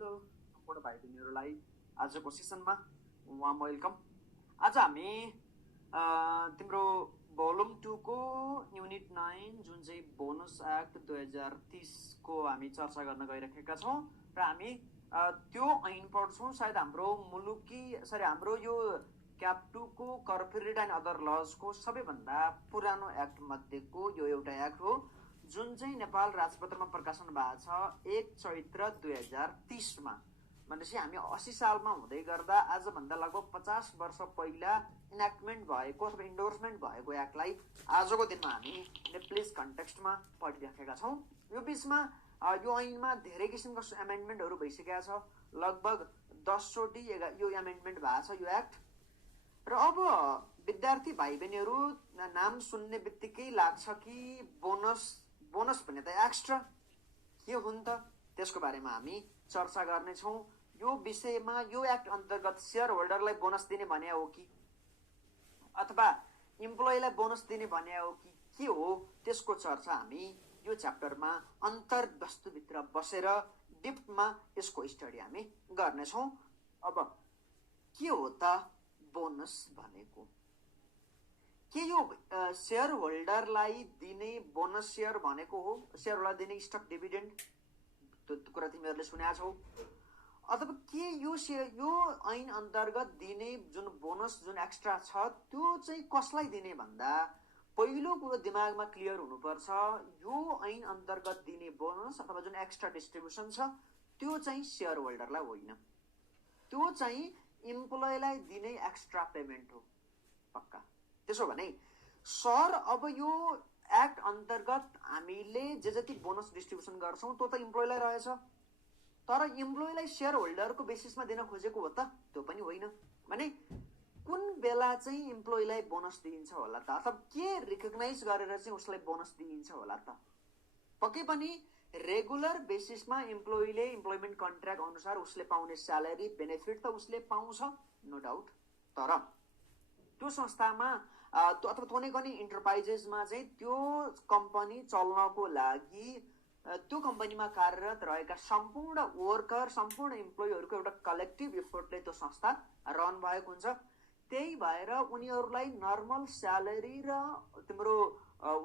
Hello सम्पूर्ण भाइ बहिनीहरूलाई आजको सेसनमा वार्म वेलकम। आज हामी तिम्रो भोल्युम 2 को युनिट 9 जुन चाहिँ बोनस एक्ट 2030 को हामी चर्चा गर्न गइरहेका छौँ र हामी त्यो ऐन पढ्छौँ। सायद हाम्रो हाम्रो यो क्याप 2 को कर्पोरेट एन्ड अदर लजको सबैभन्दा पुरानो एक्ट मध्येको यो एउटा एक्ट हो जुन चाहिँ नेपाल राजपत्रमा प्रकाशन भएको छ 1 चैत्र 2030 मा। भनेपछि हामी 80 सालमा हुँदै गर्दा आजभन्दा लगभग 50 वर्ष पहिला इन्याक्टमेन्ट भएको अथवा इन्डोर्समेन्ट भएको एक्टलाई आजको दिनमा हामी नेप्लिज कन्टेक्स्टमा पढिराखेका छौँ। यो बिचमा यो ऐनमा धेरै किसिमका एमेन्डमेन्टहरू भइसकेका छ। लगभग 10 चोटि यो एमेन्डमेन्ट भएको छ यो एक्ट। र अब विद्यार्थी भाइ बहिनीहरू नाम सुन्ने बित्तिकै लाग्छ कि बोनस भने त एक्स्ट्रा के हुन् त, त्यसको बारेमा हामी चर्चा गर्नेछौँ। यो विषयमा यो एक्ट अन्तर्गत सेयर होल्डरलाई बोनस दिने भने हो कि अथवा इम्प्लोइलाई बोनस दिने भने हो कि के हो, त्यसको चर्चा हामी यो च्याप्टरमा अन्तर्वस्तुभित्र बसेर डिप्थमा यसको स्टडी हामी गर्नेछौँ। अब के हो त बोनस भनेको? के यो सेयर होल्डरलाई दिने बोनस सेयर भनेको हो? सेयर होल्डर दिने स्टक डिभिडेन्ड, त्यो कुरा तिमीहरूले सुनेका छौ? अथवा के यो ऐन अन्तर्गत दिने जुन बोनस जुन एक्स्ट्रा छ त्यो चाहिँ कसलाई दिने भन्दा पहिलो कुरो दिमागमा क्लियर हुनुपर्छ। यो ऐन अन्तर्गत दिने बोनस अथवा जुन एक्स्ट्रा डिस्ट्रिब्युसन छ त्यो चाहिँ सेयर होल्डरलाई होइन, त्यो चाहिँ इम्प्लोइलाई दिने एक्स्ट्रा पेमेन्ट हो। पक्का? त्यसो भने सर अब यो एक्ट अन्तर्गत हामीले जे जति बोनस डिस्ट्रिब्युसन गर्छौँ त्यो त इम्प्लोइलाई रहेछ, तर इम्प्लोइलाई सेयर होल्डरको बेसिसमा दिन खोजेको हो त? त्यो पनि होइन। भने कुन बेला चाहिँ इम्प्लोइलाई बोनस दिइन्छ होला त, अथवा के रिकग्नाइज गरेर चाहिँ उसलाई बोनस दिइन्छ होला त? पक्कै पनि रेगुलर बेसिसमा इम्प्लोइले इम्प्लोइमेन्ट कन्ट्र्याक्ट अनुसार उसले पाउने स्यालेरी बेनिफिट त उसले पाउँछ, नो डाउट। तर त्यो संस्थामा अथवा कुनै पनि इन्टरप्राइजेसमा चाहिँ त्यो कम्पनी चल्नको लागि त्यो कम्पनीमा कार्यरत रहेका सम्पूर्ण वर्कर, सम्पूर्ण इम्प्लोइहरूको एउटा कलेक्टिभ इफोर्टले त्यो संस्था रन भएको हुन्छ। त्यही भएर उनीहरूलाई नर्मल स्यालेरी र तिम्रो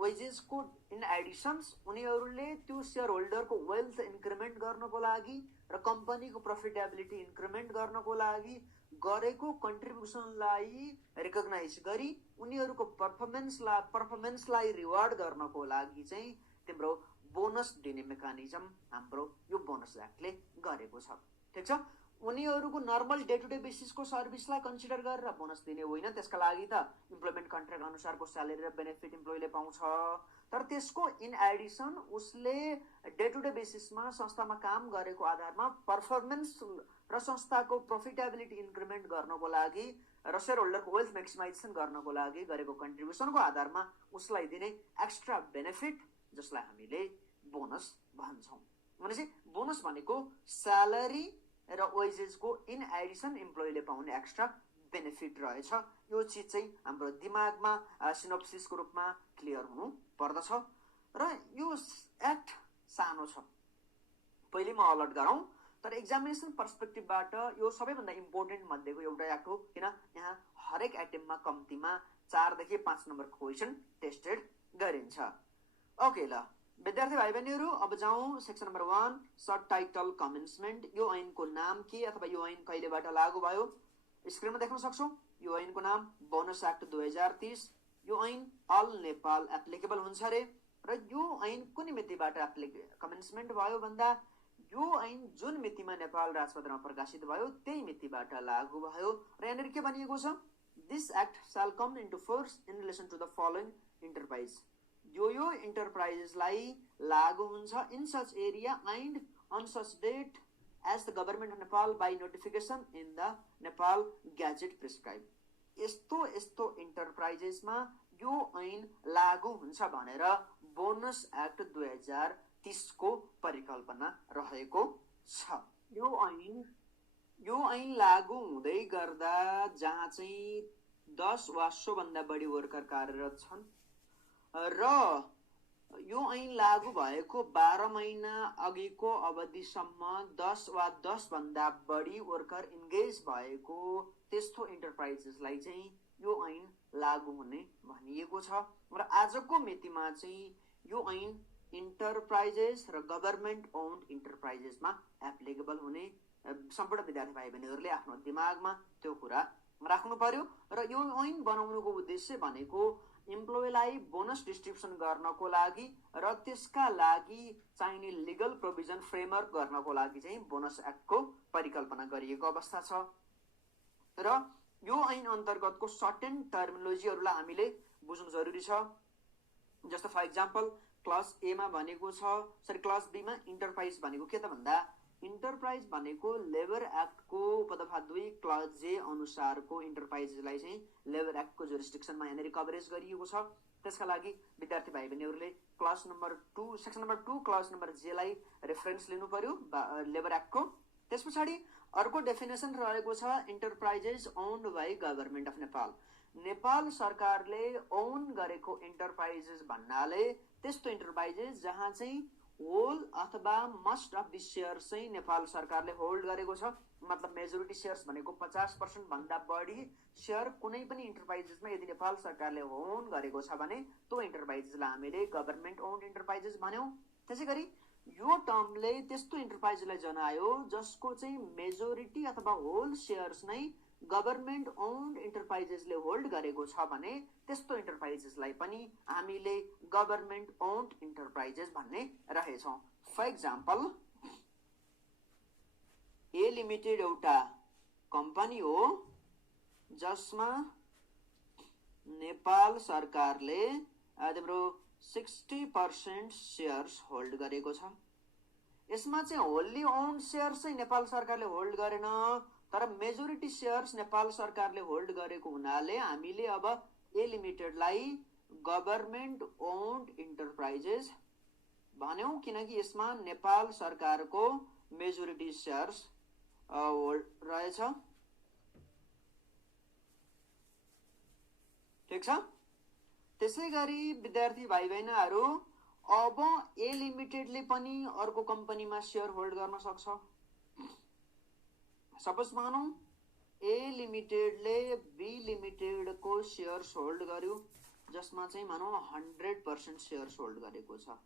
वेजेसको इन एडिसन्स उनीहरूले त्यो सेयर होल्डरको वेल्थ इन्क्रिमेन्ट गर्नको लागि र कम्पनीको प्रफिटेबिलिटी इन्क्रिमेन्ट गर्नको लागि गरेको कन्ट्रिब्युसनलाई रिकग्नाइज गरी उनीहरूको पर्फर्मेन्सलाई रिवार्ड गर्नको लागि चाहिँ तिम्रो बोनस दिने मेकानिजम हाम्रो यो बोनस एक्टले गरेको छ। ठिक छ? उनीहरूको नर्मल डे टु डे बेसिसको सर्भिसलाई कन्सिडर गरेर बोनस दिने होइन, त्यसका लागि त इम्प्लोइमेन्ट कन्ट्र्याक्ट अनुसारको स्यालेरी र बेनिफिट इम्प्लोइले पाउँछ। तर त्यसको इन एडिसन उसले डे टु डे बेसिसमा संस्थामा काम गरेको आधारमा पर्फर्मेन्स र संस्थाको प्रफिटेबिलिटी इन्क्रिमेन्ट गर्नको लागि र सेयर होल्डरको वेल्थ म्याक्सिमाइजेसन गर्नको लागि गरेको कन्ट्रिब्युसनको आधारमा उसलाई दिने एक्स्ट्रा बेनिफिट जसलाई हामीले बोनस भन्छौँ। भनेपछि बोनस भनेको स्यालेरी र वेजेसको इन एडिसन इम्प्लोइले पाउने एक्स्ट्रा बेनिफिट रहेछ। यो चिज चाहिँ हाम्रो दिमागमा सिनोप्सिसको रूपमा क्लियर हुनु पर्दछ। र यो एक्ट सानो छ, पहिले म अलर्ट गरौँ, तर एक्जामिनेसन पर्सपेक्टिभबाट यो सबैभन्दा इम्पोर्टेन्ट मध्येको एउटा एक्ट हो, किन यहाँ हरेक आइटममा कम्तीमा 4 देखि 5 नम्बरको क्वेसन टेस्टेड गरिन्छ। ओके, ल विद्यार्थी भाइ बहिनीहरू अब जाउँ सेक्सन नम्बर 1 सब टाइटल कमेन्समेन्ट। यो ऐनको नाम के अथवा यो ऐन कहिलेबाट लागू भयो? स्क्रिनमा देख्न सक्छौँ। यो ऐनको नाम बोनस एक्ट 2030। यो ऐन अल नेपाल एप्लिकेबल हुन्छ अरे। र यो ऐन कुन मितिबाट कमेन्समेन्ट भयो भन्दा यो ऐन जुन मितिमा नेपाल राजपत्रमा प्रकाशित भयो त्यही मितिबाट लागू भयो। र यहाँनिर के भनिएको छ? This act shall come into force in relation to the following enterprise। यो इन्टरप्राइजेसलाई लागू हुन्छ in such area and on such date as the government of Nepal by notification in the Nepal gazette prescribe. यस्तो इन्टरप्राइजेसमा यो ऐन लागू हुन्छ भनेर बोनस एक्ट 2030 को परिकल्पना रहेको छ। यो ऐन लागू हुँदै गर्दा जहाँ चाहिँ 10 वा सोभन्दा बढी वर्कर कार्यरत छन् र यो ऐन लागू भएको 12 महिना अघिको अवधिसम्म 10 वा 10 भन्दा बढी वर्कर इन्गेज भएको त्यस्तो इन्टरप्राइजेसलाई चाहिँ यो ऐन लागू हुने भनिएको छ र आजको मितिमा चाहिँ यो ऐन इन्टरप्राइजेस र गभर्नमेन्ट ओन्ड इन्टरप्राइजेसमा एप्लिकेबल हुने सम्पूर्ण विद्यार्थी भाइ बहिनीहरूले आफ्नो दिमागमा त्यो कुरा राख्नु पर्यो र यो ऐन बनाउनुको उद्देश्य भनेको इम्प्लोइलाई बोनस डिस्ट्रिब्युसन गर्नको लागि र त्यसका लागि चाहिने लिगल प्रोभिजन फ्रेमवर्क गर्नको लागि चाहिँ बोनस एक्टको परिकल्पना गरिएको अवस्था छ र यो ऐन अन्तर्गतको सर्टेन टर्मिनोलोजीहरूलाई हामीले बुझ्नु जरुरी छ। जस्तो फर इक्जाम्पल क्लास ए मा भनेको छ, सरी क्लास बी मा इन्टरप्राइज भनेको के त भन्दा इन्टरप्राइज भनेको लेबर एक्टको उपदफा 2 क्लास जे अनुसारको इन्टरप्राइजलाई चाहिँ लेबर एक्टको जुरिस्डिक्सनमा यहाँनिर कभरेज गरिएको छ। त्यसका लागि विद्यार्थी भाइ बहिनीहरूले class number 2 section number 2 class number जे लाई रेफरेन्स लिनु पर्यो लेबर एक्टको। त्यस पछाडि अर्को डेफिनेसन रहेको छ enterprises owned by government of Nepal. Nepal सरकारले ओन गरेको इन्टरप्राइजेस भन्नाले त्यस्तो इन्टरप्राइजेस जहाँ चाहिँ होल अथवा मस्ट अफ द सेयर चाहिँ नेपाल सरकारले होल्ड गरेको छ, मतलब मेजोरिटी सेयर्स भनेको 50% भन्दा बढी सेयर कुनै पनि इन्टरप्राइजेसमा यदि नेपाल सरकारले ओन गरेको छ भने त्यो इन्टरप्राइजेसलाई हामीले गभर्नमेन्ट ओन्ड इन्टरप्राइजेस भन्यौं। त्यसैगरी यो टर्मले त्यस्तो इन्टरप्राइजलाई जनायो जसको चाहिँ मेजोरिटी अथवा होल सेयर्स नै गभर्नमेन्ट ओन्ड इन्टरप्राइजेसले होल्ड गरेको छ भने त्यस्तो इन्टरप्राइजेसलाई पनि हामीले गभर्नमेन्ट ओन्ड इन्टरप्राइजेस भन्ने रहेछौं। फर इक्जाम्पल ए लिमिटेड एउटा कम्पनी हो जसमा नेपाल सरकारले तिम्रो 60% सेयर्स होल्ड गरेको छ। यसमा चाहिँ होल्ली ओन्ड सेयर्स चाहिँ नेपाल सरकारले होल्ड गरेन, तर मेजोरिटी सेयर्स नेपाल सरकारले होल्ड गरेको हुनाले हामीले अब ए लिमिटेडलाई गभर्नमेन्ट ओन्ड इन्टरप्राइजेस भन्यौं, किनकि यसमा नेपाल सरकारको मेजोरिटी सेयर्स होल्ड रहेछ। ठीक छ। त्यसैगरी विद्यार्थी भाइ बहिनीहरू अब ए लिमिटेडले पनि अर्को कम्पनीमा सेयर होल्ड गर्न सक्छ। सपोज मानौं ए लिमिटेडले बी लिमिटेडको सेयर्स होल्ड गर्यो जसमा चाहिँ मानौं 100% सेयर्स होल्ड गरेको छ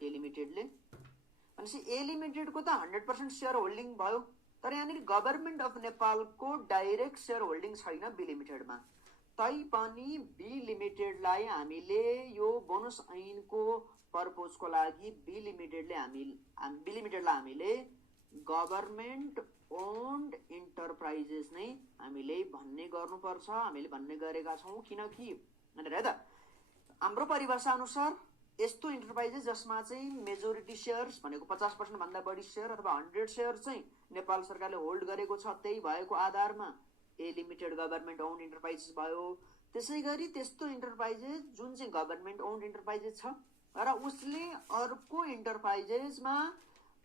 ए लिमिटेडले। भनेपछि ए लिमिटेडको त 100% सेयर होल्डिङ भयो, तर यहाँनिर गभर्नमेन्ट अफ नेपालको डाइरेक्ट सेयर होल्डिङ छैन बी लिमिटेडमा। तैपनि बी लिमिटेडलाई हामीले यो बोनस ऐनको पर्पजको लागि बी लिमिटेडलाई हामीले गभर्नमेन्ट ओन्ड इन्टरप्राइजेस नै हामीले भन्ने गर्नुपर्छ, हामीले भन्ने गरेका छौं। किनकि हाम्रो परिभाषा अनुसार यस्तो इन्टरप्राइजेस जसमा चाहिँ मेजोरिटी सेयर्स भनेको 50% भन्दा बढी सेयर अथवा 100 सेयर चाहिँ नेपाल सरकारले होल्ड गरेको छ, त्यही भएको आधारमा ए लिमिटेड गभर्नमेन्ट ओन्ड इन्टरप्राइजेस भयो। त्यसैगरी त्यस्तो इन्टरप्राइजेस जुन चाहिँ गभर्नमेन्ट ओन्ड इन्टरप्राइजेस छ र उसले अर्को इन्टरप्राइजेसमा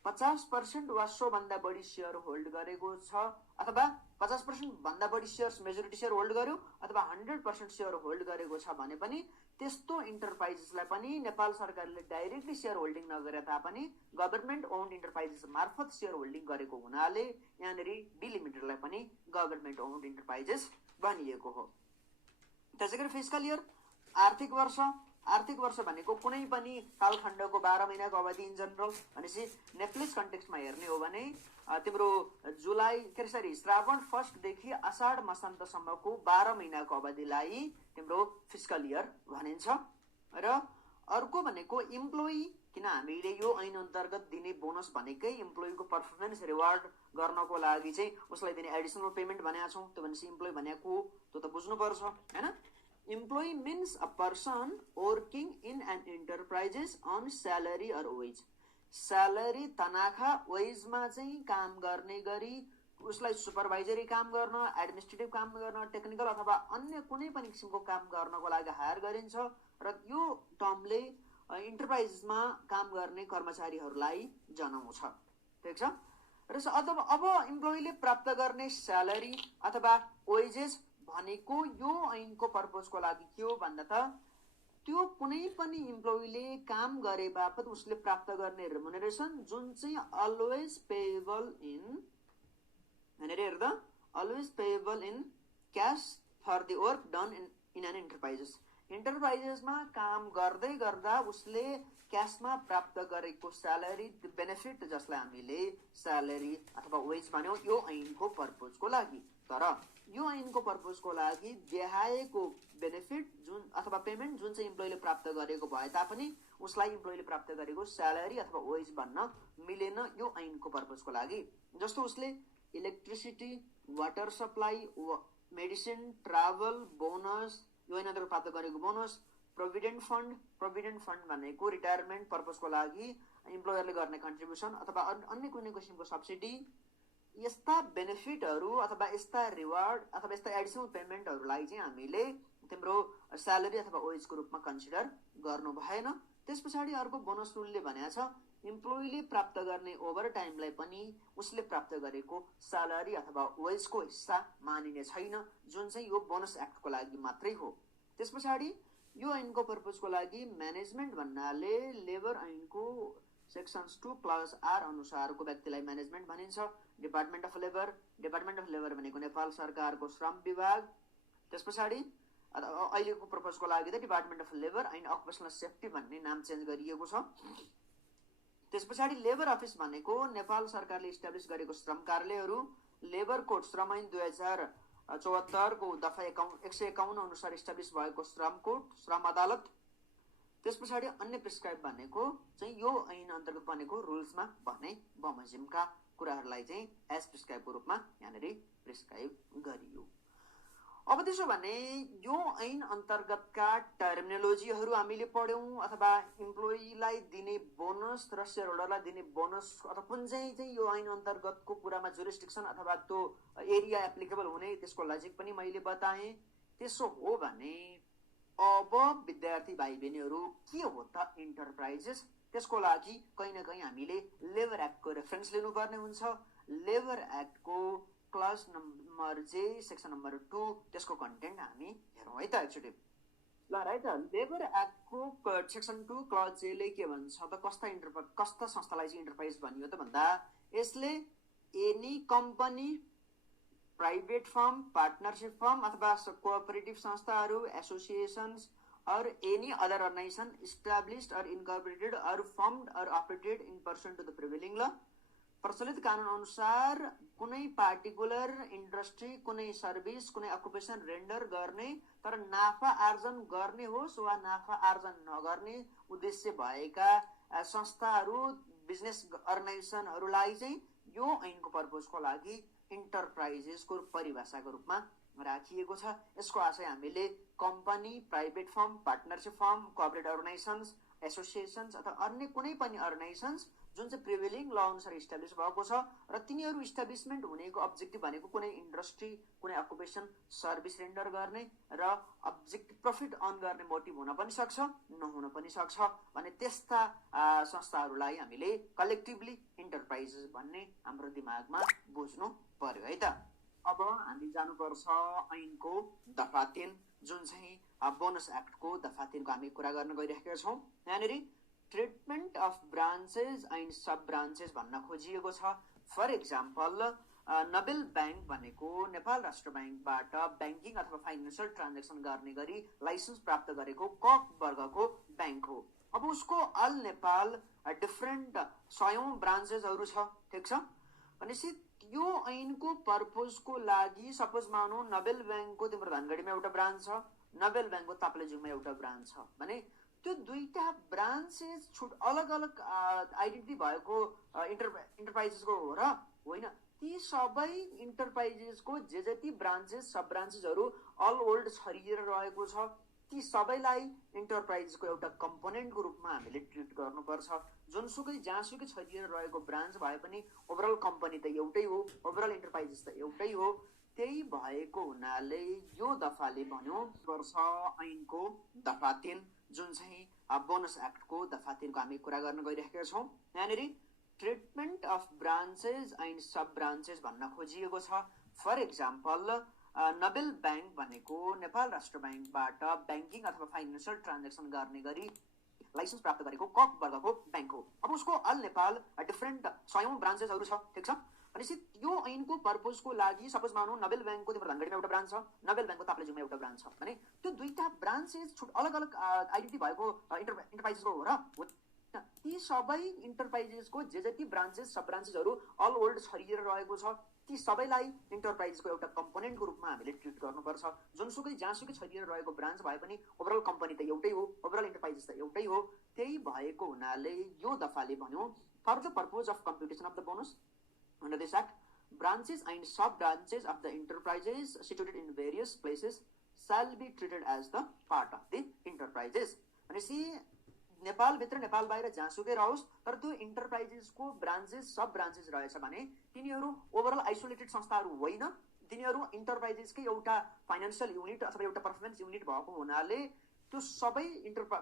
50% वा सो भन्दा बढी सेयर होल्ड गरेको छ, अथवा 50% भन्दा बढी सेयर्स मेजोरिटी सेयर होल्ड गर्यो अथवा 100% सेयर होल्ड गरेको छ भने पनि त्यस्तो इन्टरप्राइजेसलाई पनि नेपाल सरकारले डाइरेक्टली सेयर होल्डिङ नगरे तापनि गभर्नमेन्ट ओन्ड इन्टरप्राइजेस मार्फत सेयर होल्डिङ गरेको हुनाले यहाँनिर बी लिमिटेडलाई पनि गभर्नमेन्ट ओन्ड इन्टरप्राइजेस भनिएको हो। त्यसैगरी फिस्कल इयर आर्थिक वर्ष भनेको कुनै पनि कालखण्डको 12 महिनाको अवधि इन जनरल। भनेपछि नेप्लिस कन्टेक्स्टमा हेर्ने हो भने तिम्रो श्रावण 1 देखि आषाढ मसान्तसम्मको 12 महिनाको अवधिलाई तिम्रो फिस्कल इयर भनिन्छ। र अर्को भनेको इम्प्लोइ, किन हामीले यो ऐन अन्तर्गत दिने बोनस भनेकै इम्प्लोइको पर्फर्मेन्स रिवार्ड गर्नको लागि चाहिँ उसलाई दिने एडिसनल पेमेन्ट भनेका छौं। त्यो भनेपछि इम्प्लोइ भनेको त्यो त बुझ्नुपर्छ हैन। Employee means a person working in an enterprises on salary or wage. Salary तनाखा वेजमा चाहिँ काम गर्ने गरी उसलाई सुपरभाइजरी काम गर्न, एडमिनिस्ट्रेटिभ काम गर्न, टेक्निकल अथवा अन्य कुनै पनि किसिमको काम गर्नको लागि हायर गरिन्छ र यो टर्मले इन्टरप्राइजेसमा काम गर्ने कर्मचारीहरूलाई जनाउँछ। ठीक छ। र अब इम्प्लोइले प्राप्त गर्ने स्यालेरी अथवा वेजेस भनेको यो ऐनको पर्पजको लागि के हो भन्दा त त्यो कुनै पनि इम्प्लोइले काम गरे बापत उसले प्राप्त गर्ने रेमुनरेसन जुन चाहिँ अलवेज पेएबल इन भनेर हेर्दा always payable in cash for the work done in an enterprises. इन्टरप्राइजेसमा काम गर्दै गर्दा उसले क्याशमा प्राप्त गरेको स्यालेरी बेनिफिट जसलाई हामीले स्यालेरी अथवा वेज भन्यौँ यो ऐनको पर्पजको लागि। तर यो ऐनको पर्पजको लागि देखाएको बेनिफिट जुन अथवा पेमेन्ट जुन चाहिँ इम्प्लोइले प्राप्त गरेको भए तापनि उसलाई इम्प्लोइले प्राप्त गरेको स्यालेरी अथवा वेज भन्न मिलेन यो ऐनको पर्पजको लागि। जस्तो उसले electricity, water supply, medicine, travel, bonus यो ऐन अन्तर्गत प्राप्त गरेको बोनस, प्रोभिडेन्ट फन्ड भनेको रिटायरमेन्ट पर्पजको लागि इम्प्लोयरले गर्ने कन्ट्रिब्युसन अथवा अन्य कुनै किसिमको सब्सिडी, यस्ता बेनिफिटहरू अथवा यस्ता रिवार्ड अथवा यस्ता एडिसनल पेमेन्टहरूलाई चाहिँ हामीले तिम्रो स्यालेरी अथवा वेजको रूपमा कन्सिडर गर्नु भएन। त्यस पछाडि अर्को बोनस रुलले भनेको छ इम्प्लोइले प्राप्त गर्ने ओभर टाइमलाई पनि उसले प्राप्त गरेको स्यालेरी अथवा वेजको हिस्सा मानिने छैन, जुन चाहिँ यो बोनस एक्टको लागि मात्रै हो। त्यस पछाडि यो ऐनको पर्पजको लागि म्यानेजमेन्ट भन्नाले लेबर ऐनको सेक्सन्स 2 क्लज आर अनुसारको व्यक्तिलाई म्यानेजमेन्ट भनिन्छ। डिपार्टमेन्ट अफ लेबर भनेको नेपाल सरकारको श्रम विभाग। त्यस पछाडि अहिलेको पर्पजको लागि त department of labour and occupational safety भन्ने नाम चेन्ज गरिएको छ। त्यस पछाडि लेबर अफिस भनेको नेपाल सरकारले इस्टाब्लिस गरेको श्रम कार्यालयहरू, लेबर कोड श्रम ऐन 2074 को दफा 151 अनुसार इस्टाब्लिस भएको श्रम कोड, श्रम अदालत। त्यस पछाडि अन्य प्रिस्क्राइब भनेको चाहिँ यो ऐन अन्तर्गत बनेको रुल्समा भने बमोजिमका कुराहरूलाई चाहिँ एज प्रिस्क्राइबको रूपमा यहाँनिर प्रिस्क्राइब गरियो। अब त्यसो भने यो ऐन अन्तर्गतका टर्मिनोलोजीहरू हामीले पढ्यौँ अथवा इम्प्लोइलाई दिने बोनस र शेयर होल्डरलाई दिने बोनस अथवा कुन चाहिँ यो ऐन अन्तर्गतको कुरामा जुरिस्डिक्सन अथवा त्यो एरिया एप्लिकेबल हुने त्यसको लजिक पनि मैले बताएँ। त्यसो हो भने अब विद्यार्थी भाइ बहिनीहरू के हो त इन्टरप्राइजेस, त्यसको लागि कहीँ न कहीँ हामीले लेबर एक्टको रेफरेन्स लिनुपर्ने हुन्छ। लेबर एक्टको क्लज नम्बर जे सेक्सन नम्बर 2 त्यसको कन्टेन्ट हामी हेरौँ है त एकचोटि। ल है त लेबर एक्टको सेक्सन 2 क्लज जेले के भन्छ त कस्ता संस्थालाई चाहिँ इन्टरप्राइज भनियो त भन्दा यसले any company, private form, partnership form अथवा कोअपरेटिभ संस्थाहरू, associations or any other organization established or incorporated or formed or operated in pursuant to the prevailing law। प्रचलित कानुन अनुसार कुनै पार्टिकुलर इन्डस्ट्री, कुनै सर्भिस, कुनै अकुपेसन रेन्डर गर्ने तर नाफा आर्जन गर्ने होस् वा नाफा आर्जन नगर्ने उद्देश्य भएका संस्थाहरू, बिजनेस अर्गनाइजेसनहरूलाई चाहिँ यो ऐनको पर्पजको लागि इन्टरप्राइजेसको परिभाषाको रूपमा राखिएको छ। यसको आशय हामीले company, private form, partnership form, cooperative organisations, associations अथवा अन्य कुनै पनि अर्गनाइजेसन्स जुन चाहिँ प्रिभेलिङ ल अनुसार इस्टाब्लिस भएको छ र तिनीहरू इस्टाब्लिसमेन्ट हुनेको अब्जेक्टिभ भनेको कुनै इन्डस्ट्री, कुनै अकुपेसन, सर्भिस रेन्डर गर्ने र अब्जेक्टिभ प्रफिट अर्न गर्ने मोटिभ हुन पनि सक्छ, नहुन पनि सक्छ भने त्यस्ता संस्थाहरूलाई हामीले कलेक्टिभली इन्टरप्राइजेस भन्ने हाम्रो दिमागमा बुझ्नु पर्यो है त। अब हामी जानुपर्छ ऐनको दफा 3 जुन चाहिँ बोनस एक्टको दफा 3 को हामी कुरा गर्न गइरहेका छौँ। यहाँनिर treatment of branches and sub branches भन्न खोजिएको छ। फर इक्जाम्पल नबेल ब्याङ्क भनेको नेपाल राष्ट्र ब्याङ्कबाट ब्याङ्किङ अथवा फाइनेन्सियल ट्रान्जेक्सन गर्ने गरी लाइसेन्स प्राप्त गरेको क वर्गको ब्याङ्क हो। अब उसको अल नेपाल डिफ्रेन्ट 100 ब्रान्चेसहरू छ, ठिक छ। भनेपछि यो ऐनको पर्पजको लागि सपोज मानौ नबेल ब्याङ्कको तिम्रो धनगढीमा एउटा ब्रान्च छ, नबेल ब्याङ्कको ताप्लेजुङमा एउटा ब्रान्च छ भने त्यो दुईटा ब्रान्चेस अलग अलग आइडेन्टिटी भएको इन्टरप्राइजेसको हो र होइन। ती सबै इन्टरप्राइजेसको जे जति ब्रान्चेस सब ब्रान्चेसहरू अल ओल्ड छरिएर रहेको छ ती सबैलाई इन्टरप्राइजेसको एउटा कम्पोनेन्टको रूपमा हामीले ट्रिट गर्नुपर्छ। जुनसुकै जहाँसुकै छरिएर रहेको ब्रान्च भए पनि ओभरअल कम्पनी त एउटै हो, ओभरअल इन्टरप्राइजेस त एउटै हो। त्यही भएको हुनाले यो दफाले भन्यो वर्ष ऐनको दफा 3 जुन चाहिँ बोनस एक्टको दफा 3 को हामी कुरा गर्न गइरहेका छौँ। यहाँनिर treatment of branches and sub branches भन्न खोजिएको छ। फर इक्जाम्पल नोबेल ब्याङ्क भनेको नेपाल राष्ट्र ब्याङ्कबाट ब्याङ्किङ अथवा फाइनेन्सियल ट्रान्जेक्सन गर्ने गरी लाइसेन्स प्राप्त गरेको क वर्गको ब्याङ्क हो। अब उसको अल नेपाल डिफ्रेन्ट 100औं ब्रान्चेसहरू छ, ठिक छ। भनेपछि यो ऐनको पर्पजको लागि सपोज मानौँ नोबेल ब्याङ्कको तिम्रो धनगढीमा एउटा ब्रान्च छ, नोबेल ब्याङ्कको ताप्लेजुङमा एउटा ब्रान्च छ भने त्यो दुईटा ब्रान्चेस अलग अलग आइडेन्टिटी भएको इन्टरप्राइजेसको हो र ती सबै इन्टरप्राइजेसको जे जति ब्रान्चेस सब ब्रान्चेसहरू अल ओल्ड छरिएर रहेको छ ती सबैलाई इन्टरप्राइजको एउटा कम्पोनेन्टको रूपमा हामीले ट्रिट गर्नुपर्छ। जुनसुकै जहाँसुकै छरिएर रहेको ब्रान्च भए पनि ओभरअल कम्पनी त एउटै हो, ओभरअल इन्टरप्राइजेस त एउटै हो। त्यही भएको हुनाले यो दफाले भन्यो for the purpose of computation of the bonus under this act, branches and sub-branches of the enterprises situated in various places shall be treated as the part of the enterprises. भनेपछि नेपालभित्र नेपाल बाहिर जहाँसुकै रहोस् तर त्यो इन्टरप्राइजेसको ब्रान्चेस सब branches रहेछ भने तिनीहरू overall isolated संस्थाहरू होइन, तिनीहरू इन्टरप्राइजेसकै एउटा फाइनेन्सियल युनिट अथवा एउटा पर्फर्मेन्स युनिट भएको हुनाले त्यो सबै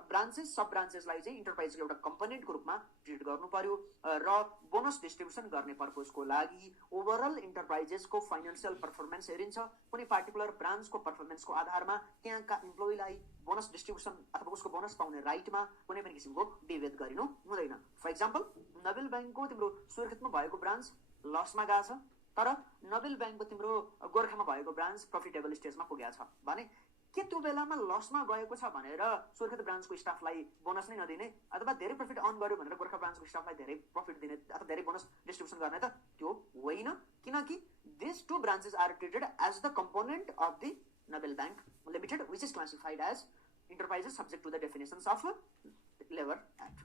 ब्रान्चेस सब ब्रान्चेसलाई चाहिँ इन्टरप्राइजको एउटा कम्पोनेन्टको रूपमा ट्रिट गर्नु पर्यो र बोनस डिस्ट्रिब्युसन गर्ने पर्पजको लागि ओभरअल इन्टरप्राइजेसको फाइनेन्सियल पर्फर्मेन्स हेरिन्छ। कुनै पार्टिकुलर ब्रान्चको पर्फर्मेन्सको आधारमा त्यहाँका इम्प्लोइलाई बोनस डिस्ट्रिब्युसन अथवा उसको बोनस पाउने राइटमा कुनै पनि किसिमको विभेद गरिनु हुँदैन। फर इक्जाम्पल नोबेल ब्याङ्कको तिम्रो सुर्खेतमा भएको ब्रान्च लसमा गएको छ तर नोबेल ब्याङ्कको तिम्रो गोर्खामा भएको ब्रान्च प्रफिटेबल स्टेजमा पुगेको छ भने के त्यो बेलामा लसमा गएको छ भनेर सुर्खेत ब्रान्चको स्टाफलाई बोनस नै नदिने अथवा धेरै प्रफिट अर्न गर्यो भनेर गोर्खा ब्रान्चको स्टाफलाई धेरै प्रफिट दिने अथवा धेरै बोनस डिस्ट्रिब्युसन गर्ने त त्यो होइन, किनकि this two branches are treated as the component of the Nobel bank limited which is classified as enterprises subject to the definitions of labour act.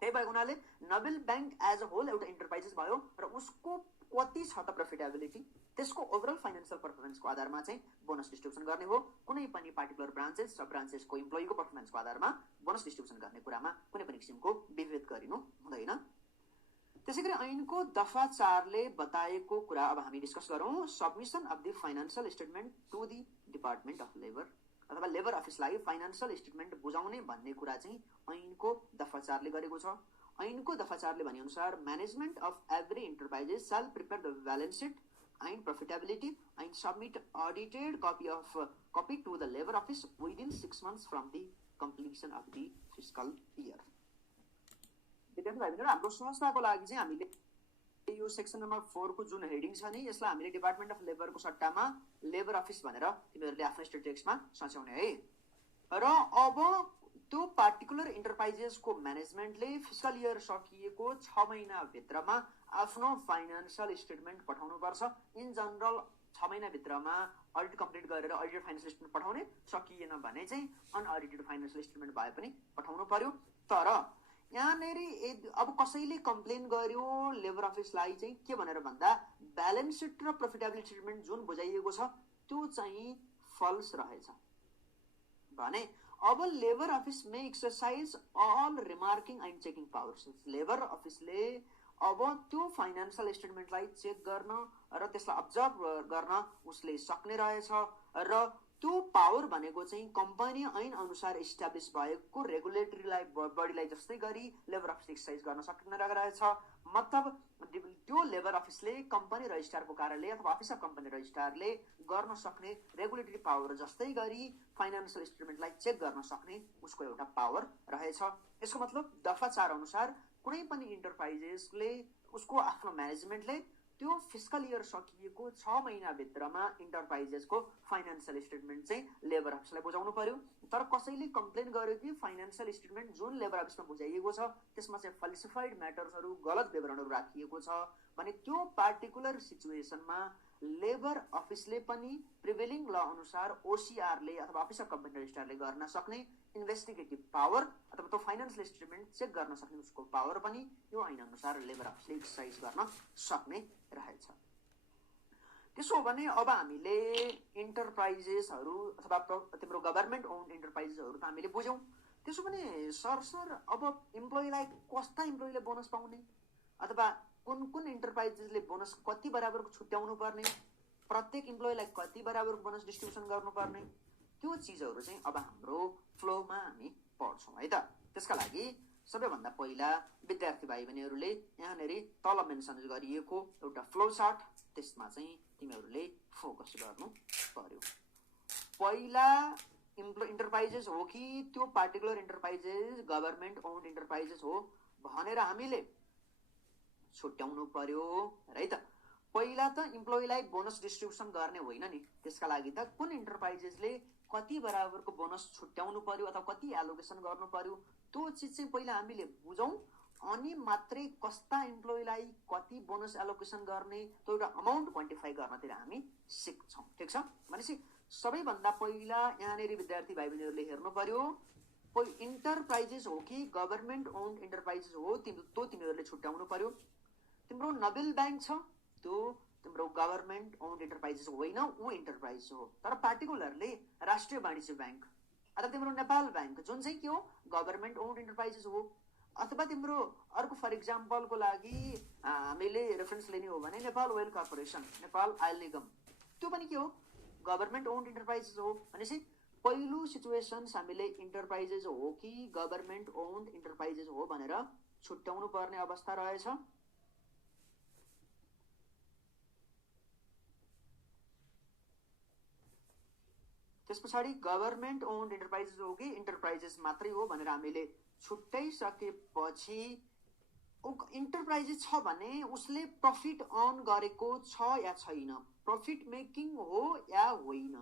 त्यही भएको हुनाले Nobel bank as a whole एउटा enterprises भयो र उसको कति छ त प्रफिटेबिलिटी त्यसको ओभरअल फाइनेन्सियल पर्फर्मेन्सको आधारमा चाहिँ बोनस डिस्ट्रिब्युसन गर्ने हो। कुनै पनि पार्टिकुलर ब्रान्चेस सब ब्रान्चेसको इम्प्लोइको पर्फर्मेन्सको आधारमा बोनस डिस्ट्रिब्युसन गर्ने कुरामा कुनै पनि किसिमको विभेद गरिनु हुँदैन। त्यसैगरी ऐनको दफा 4ले बताएको कुरा अब हामी डिस्कस गरौँ। Submission of the financial statement to the department of labour अथवा लेबर अफिसलाई फाइनेन्सियल स्टेटमेन्ट बुझाउने भन्ने कुरा चाहिँ ऐनको दफा 4ले गरेको छ। ऐनको दफा 4ले भने अनुसार management of every enterprises shall prepare the balance sheet and profitability and submit audited copy to the labor office within 6 months from the completion of the fiscal year। विद्यार्थी भाइ बहिनीहरु हाम्रो संस्थाको लागि चाहिँ हामीले यो सेक्सन नम्बर 4 को जुन हेडिङ छ नि यसलाई हामीले डिपार्टमेन्ट अफ लेबरको सट्टामा लेबर अफिस भनेर तिमीहरुले आफ्नो स्टडी टेक्स्टमा सच्याउने है। र अब त्यो पार्टिकुलर इन्टरप्राइजेसको म्यानेजमेन्टले फिस्कल इयर सकिएको 6 महिना भित्रमा आफ्नो फाइनेन्सियल स्टेटमेन्ट पठाउनु पर्छ। इन जनरल 6 महिना भित्रमा अडिट कम्प्लिट गरेर अडिटेड फाइनेन्सियल स्टेटमेन्ट पठाउने, सकिएन भने चाहिँ अनअडिटेड फाइनेन्सियल स्टेटमेन्ट भए पनि पठाउनु पर्यो। तर यहाँनेरि अब कसैले कम्प्लेन गर्यो लेबर अफिसलाई चाहिँ के भनेर भन्दा ब्यालेन्स सिट र प्रफिटेबिलिटी स्टेटमेन्ट जुन बुझाइएको छ त्यो चाहिँ फल्स रहेछ भने अब labour office may exercise all remarking and checking powers. Labour अफिसले अब त्यो फाइनेन्सियल स्टेटमेन्टलाई चेक गर्न र त्यसलाई अब्जर्भ गर्न उसले सक्ने रहेछ र त्यो पावर भनेको चाहिँ कम्पनी ऐन अनुसार इस्टाब्लिस भएको रेगुलेटरीलाई बडीलाई जस्तै गरी लेबर अफिसले एक्सरसाइज गर्न सक्ने रहेछ। मतलब त्यो लेबर अफिसले कम्पनी रजिस्ट्रारको कार्यालय अथवा अफिस अफ कम्पनी रजिस्ट्रारले गर्न सक्ने रेगुलेटरी पावर जस्तै गरी फाइनेन्सियल स्टेटमेन्टलाई चेक गर्न सक्ने उसको एउटा पावर रहेछ। यसको मतलब दफा 4 अनुसार कुनै पनि इन्टरप्राइजेसले उसको आफ्नो म्यानेजमेन्टले त्यो फिस्कल इयर सकिएको 6 महिना भित्रमा इन्टरप्राइजेसको फाइनेन्सियल स्टेटमेन्ट चाहिँ लेबर अफिसलाई बुझाउनु पर्यो। तर कसैले कम्प्लेन गर्यो कि फाइनेन्सियल स्टेटमेन्ट जुन लेबर अफिसमा बुझाइएको छ त्यसमा चाहिँ फल्सिफाइड म्याटर्सहरू गलत विवरणहरू राखिएको छ भने त्यो पार्टिकुलर सिचुएसनमा लेबर अफिसले पनि प्रिभेलिङ ल अनुसार ओसीआरले अथवा अफिस अफ कम्पनी रजिस्ट्रारले गर्न सक्ने इन्भेस्टिगेटिभ पावर अथवा त्यो फाइनेन्सियल स्टेटमेन्ट चेक गर्न सक्ने उसको पावर पनि यो ऐन अनुसार लेबर अफिसले एक्सरसाइज गर्न सक्ने रहेछ। त्यसो हो भने अब हामीले इन्टरप्राइजेसहरू अथवा तिम्रो गभर्नमेन्ट ओन्ड इन्टरप्राइजेसहरू त हामीले बुझ्यौँ। त्यसो भने सर अब इम्प्लोइलाई कस्ता इम्प्लोइले बोनस पाउने अथवा कुन कुन इन्टरप्राइजेसले बोनस कति बराबरको छुट्याउनु पर्ने, प्रत्येक इम्प्लोइलाई कति बराबरको बोनस डिस्ट्रिब्युसन गर्नुपर्ने, त्यो चिजहरू चाहिँ अब हाम्रो फ्लोमा हामी पढ्छौँ है त। त्यसका लागि सबैभन्दा पहिला विद्यार्थी भाइ बहिनीहरूले यहाँनेरि तल मेन्सन गरिएको एउटा फ्लो चार्ट त्यसमा चाहिँ तिमीहरूले फोकस गर्नु पर्यो। पहिला इन्टरप्राइजेस हो कि त्यो particular enterprises government owned enterprises हो भनेर हामीले छुट्याउनु पर्यो है त। पहिला त इम्प्लोइलाई बोनस डिस्ट्रिब्युसन गर्ने होइन नि, त्यसका लागि त कुन इन्टरप्राइजेसले कति बराबरको बोनस छुट्याउनु पर्यो अथवा कति एलोकेसन गर्नु पर्यो त्यो चिज चाहिँ पहिला हामीले बुझौँ, अनि मात्रै कस्ता इम्प्लोइलाई कति बोनस एलोकेसन गर्ने त्यो एउटा अमाउन्ट क्वान्टिफाई गर्नतिर हामी सिक्छौँ। ठिक छ, भनेपछि सबैभन्दा पहिला यहाँनिर विद्यार्थी भाइ बहिनीहरूले हेर्नु पर्यो इन्टरप्राइजेस हो कि गभर्मेन्ट ओन्ड इन्टरप्राइजेस हो त्यो तिमीहरूले छुट्याउनु पर्यो। तिम्रो नबिल ब्याङ्क छ त्यो तिम्रो गभर्मेन्ट ओन्ड इन्टरप्राइजेस होइन, ऊ इन्टरप्राइज हो। तर पार्टिकुलरली राष्ट्रिय वाणिज्य ब्याङ्क अथवा तिम्रो नेपाल ब्याङ्क जुन चाहिँ के हो गभर्मेन्ट ओन्ड इन्टरप्राइजेस हो, अथवा तिम्रो अर्को फर इक्जाम्पलको लागि हामीले रेफरेन्स लिने हो भने Nepal oil corporation, Nepal oil निगम, त्यो पनि के हो गभर्मेन्ट ओन्ड इन्टरप्राइजेस हो। भनेपछि पहिलो सिचुएसन्स हामीले इन्टरप्राइजेस हो कि गभर्मेन्ट ओन्ड इन्टरप्राइजेस हो भनेर छुट्याउनु पर्ने अवस्था रहेछ। त्यस पछाडि गभर्मेन्ट ओन्ड इन्टरप्राइजेस हो कि इन्टरप्राइजेस मात्रै हो भनेर हामीले छुट्याइसकेपछि इन्टरप्राइजेस छ भने उसले प्रफिट अर्न गरेको छ या छैन, प्रफिट मेकिङ हो या होइन।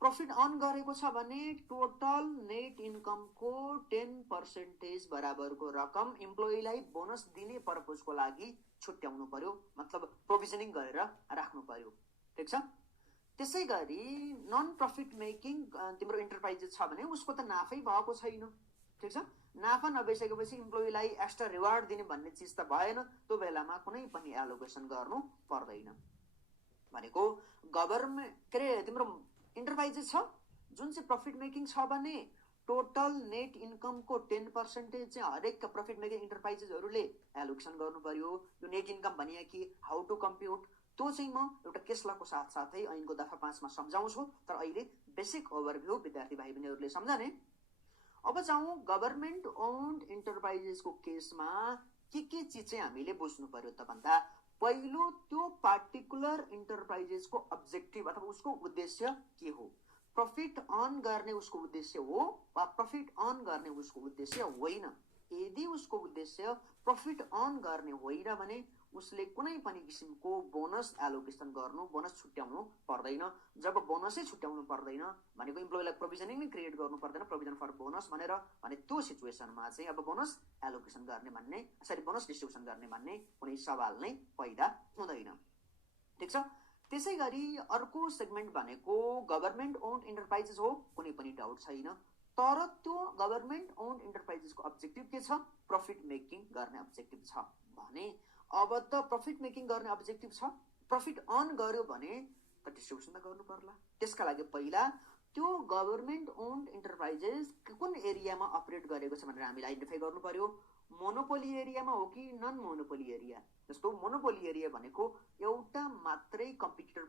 प्रफिट अर्न गरेको छ भने टोटल नेट इन्कमको 10% बराबरको रकम इम्प्लोइलाई बोनस दिने पर्पजको लागि छुट्याउनु पर्यो, मतलब प्रोभिजनिङ गरेर राख्नु पर्यो। ठिक छ, त्यसै गरी नन प्रफिट मेकिङ तिम्रो इन्टरप्राइजेस छ भने उसको त नाफै भएको छैन। ठिक छ, नाफा नभइसकेपछि इम्प्लोइलाई एक्स्ट्रा रिवार्ड दिने भन्ने चिज त भएन, त्यो बेलामा कुनै पनि एलोकेसन गर्नु पर्दैन। भनेको गभर्मेन्ट के अरे तिम्रो इन्टरप्राइजेस छ जुन चाहिँ प्रफिट मेकिङ छ भने टोटल नेट इन्कमको 10% चाहिँ हरेक प्रफिट मेकिङ इन्टरप्राइजेसहरूले एलोकेसन गर्नु पर्यो। यो नेट इन्कम भनिए कि हाउ टु कम्प्युट त्यो चाहिँ म एउटा केस लको साथसाथै ऐनको दफा 5 मा सम्झाउँछु, तर अहिले बेसिक ओभरभ्यू विद्यार्थी भाइ बहिनीहरूले सम्झने। अब जाउँ गभर्मेन्ट ओन्ड इन्टरप्राइजेसको केसमा के चिज चाहिँ हामीले बुझ्नु पर्यो त भन्दा पहिलो त्यो पार्टिकुलर इन्टरप्राइजेसको अब्जेक्टिभ अथवा उसको उद्देश्य के हो। प्रफिट अर्न गर्ने उसको उद्देश्य हो वा प्रफिट अर्न गर्ने उसको उद्देश्य होइन। यदि उसको उद्देश्य प्रफिट अर्न गर्ने होइन भने उसले कुनै पनि किसिमको बोनस एलोकेसन गर्नु, बोनस छुट्याउनु पर्दैन। जब बोनसै छुट्याउनु पर्दैन भनेको इम्प्लोइलाई प्रोभिजनिङ नै क्रिएट गर्नु पर्दैन, प्रोभिजन फर बोनस भनेर, भने त्यो सिचुएसनमा चाहिँ अब बोनस एलोकेसन गर्ने भन्ने बोनस डिस्ट्रिब्युसन गर्ने भन्ने कुनै सवाल नै पैदा हुँदैन। ठिक छ, त्यसै गरी अर्को सेगमेन्ट भनेको गभर्मेन्ट ओन्ड इन्टरप्राइजेस हो, कुनै पनि डाउट छैन। तर त्यो गभर्मेन्ट ओन्ड इन्टरप्राइजेसको अब्जेक्टिभ के छ, प्रफिट मेकिङ गर्ने अब्जेक्टिभ छ भने अब त प्रफिट मेकिङ गर्ने अब्जेक्टिभ छ, प्रफिट अर्न गर्यो भने त डिस्ट्रिब्युसन त गर्नु पर्ला। त्यसका लागि पहिला त्यो गभर्मेन्ट ओन्ड इन्टरप्राइजेस कुन एरियामा अपरेट गरेको छ भनेर हामीले आइडेन्टिफाई गर्नु पर्यो। मोनोपोली एरियामा हो कि नन मोनोपोली एरिया। जस्तो मोनोपोली एरिया भनेको एउटा मात्रै कम्पिटिटर,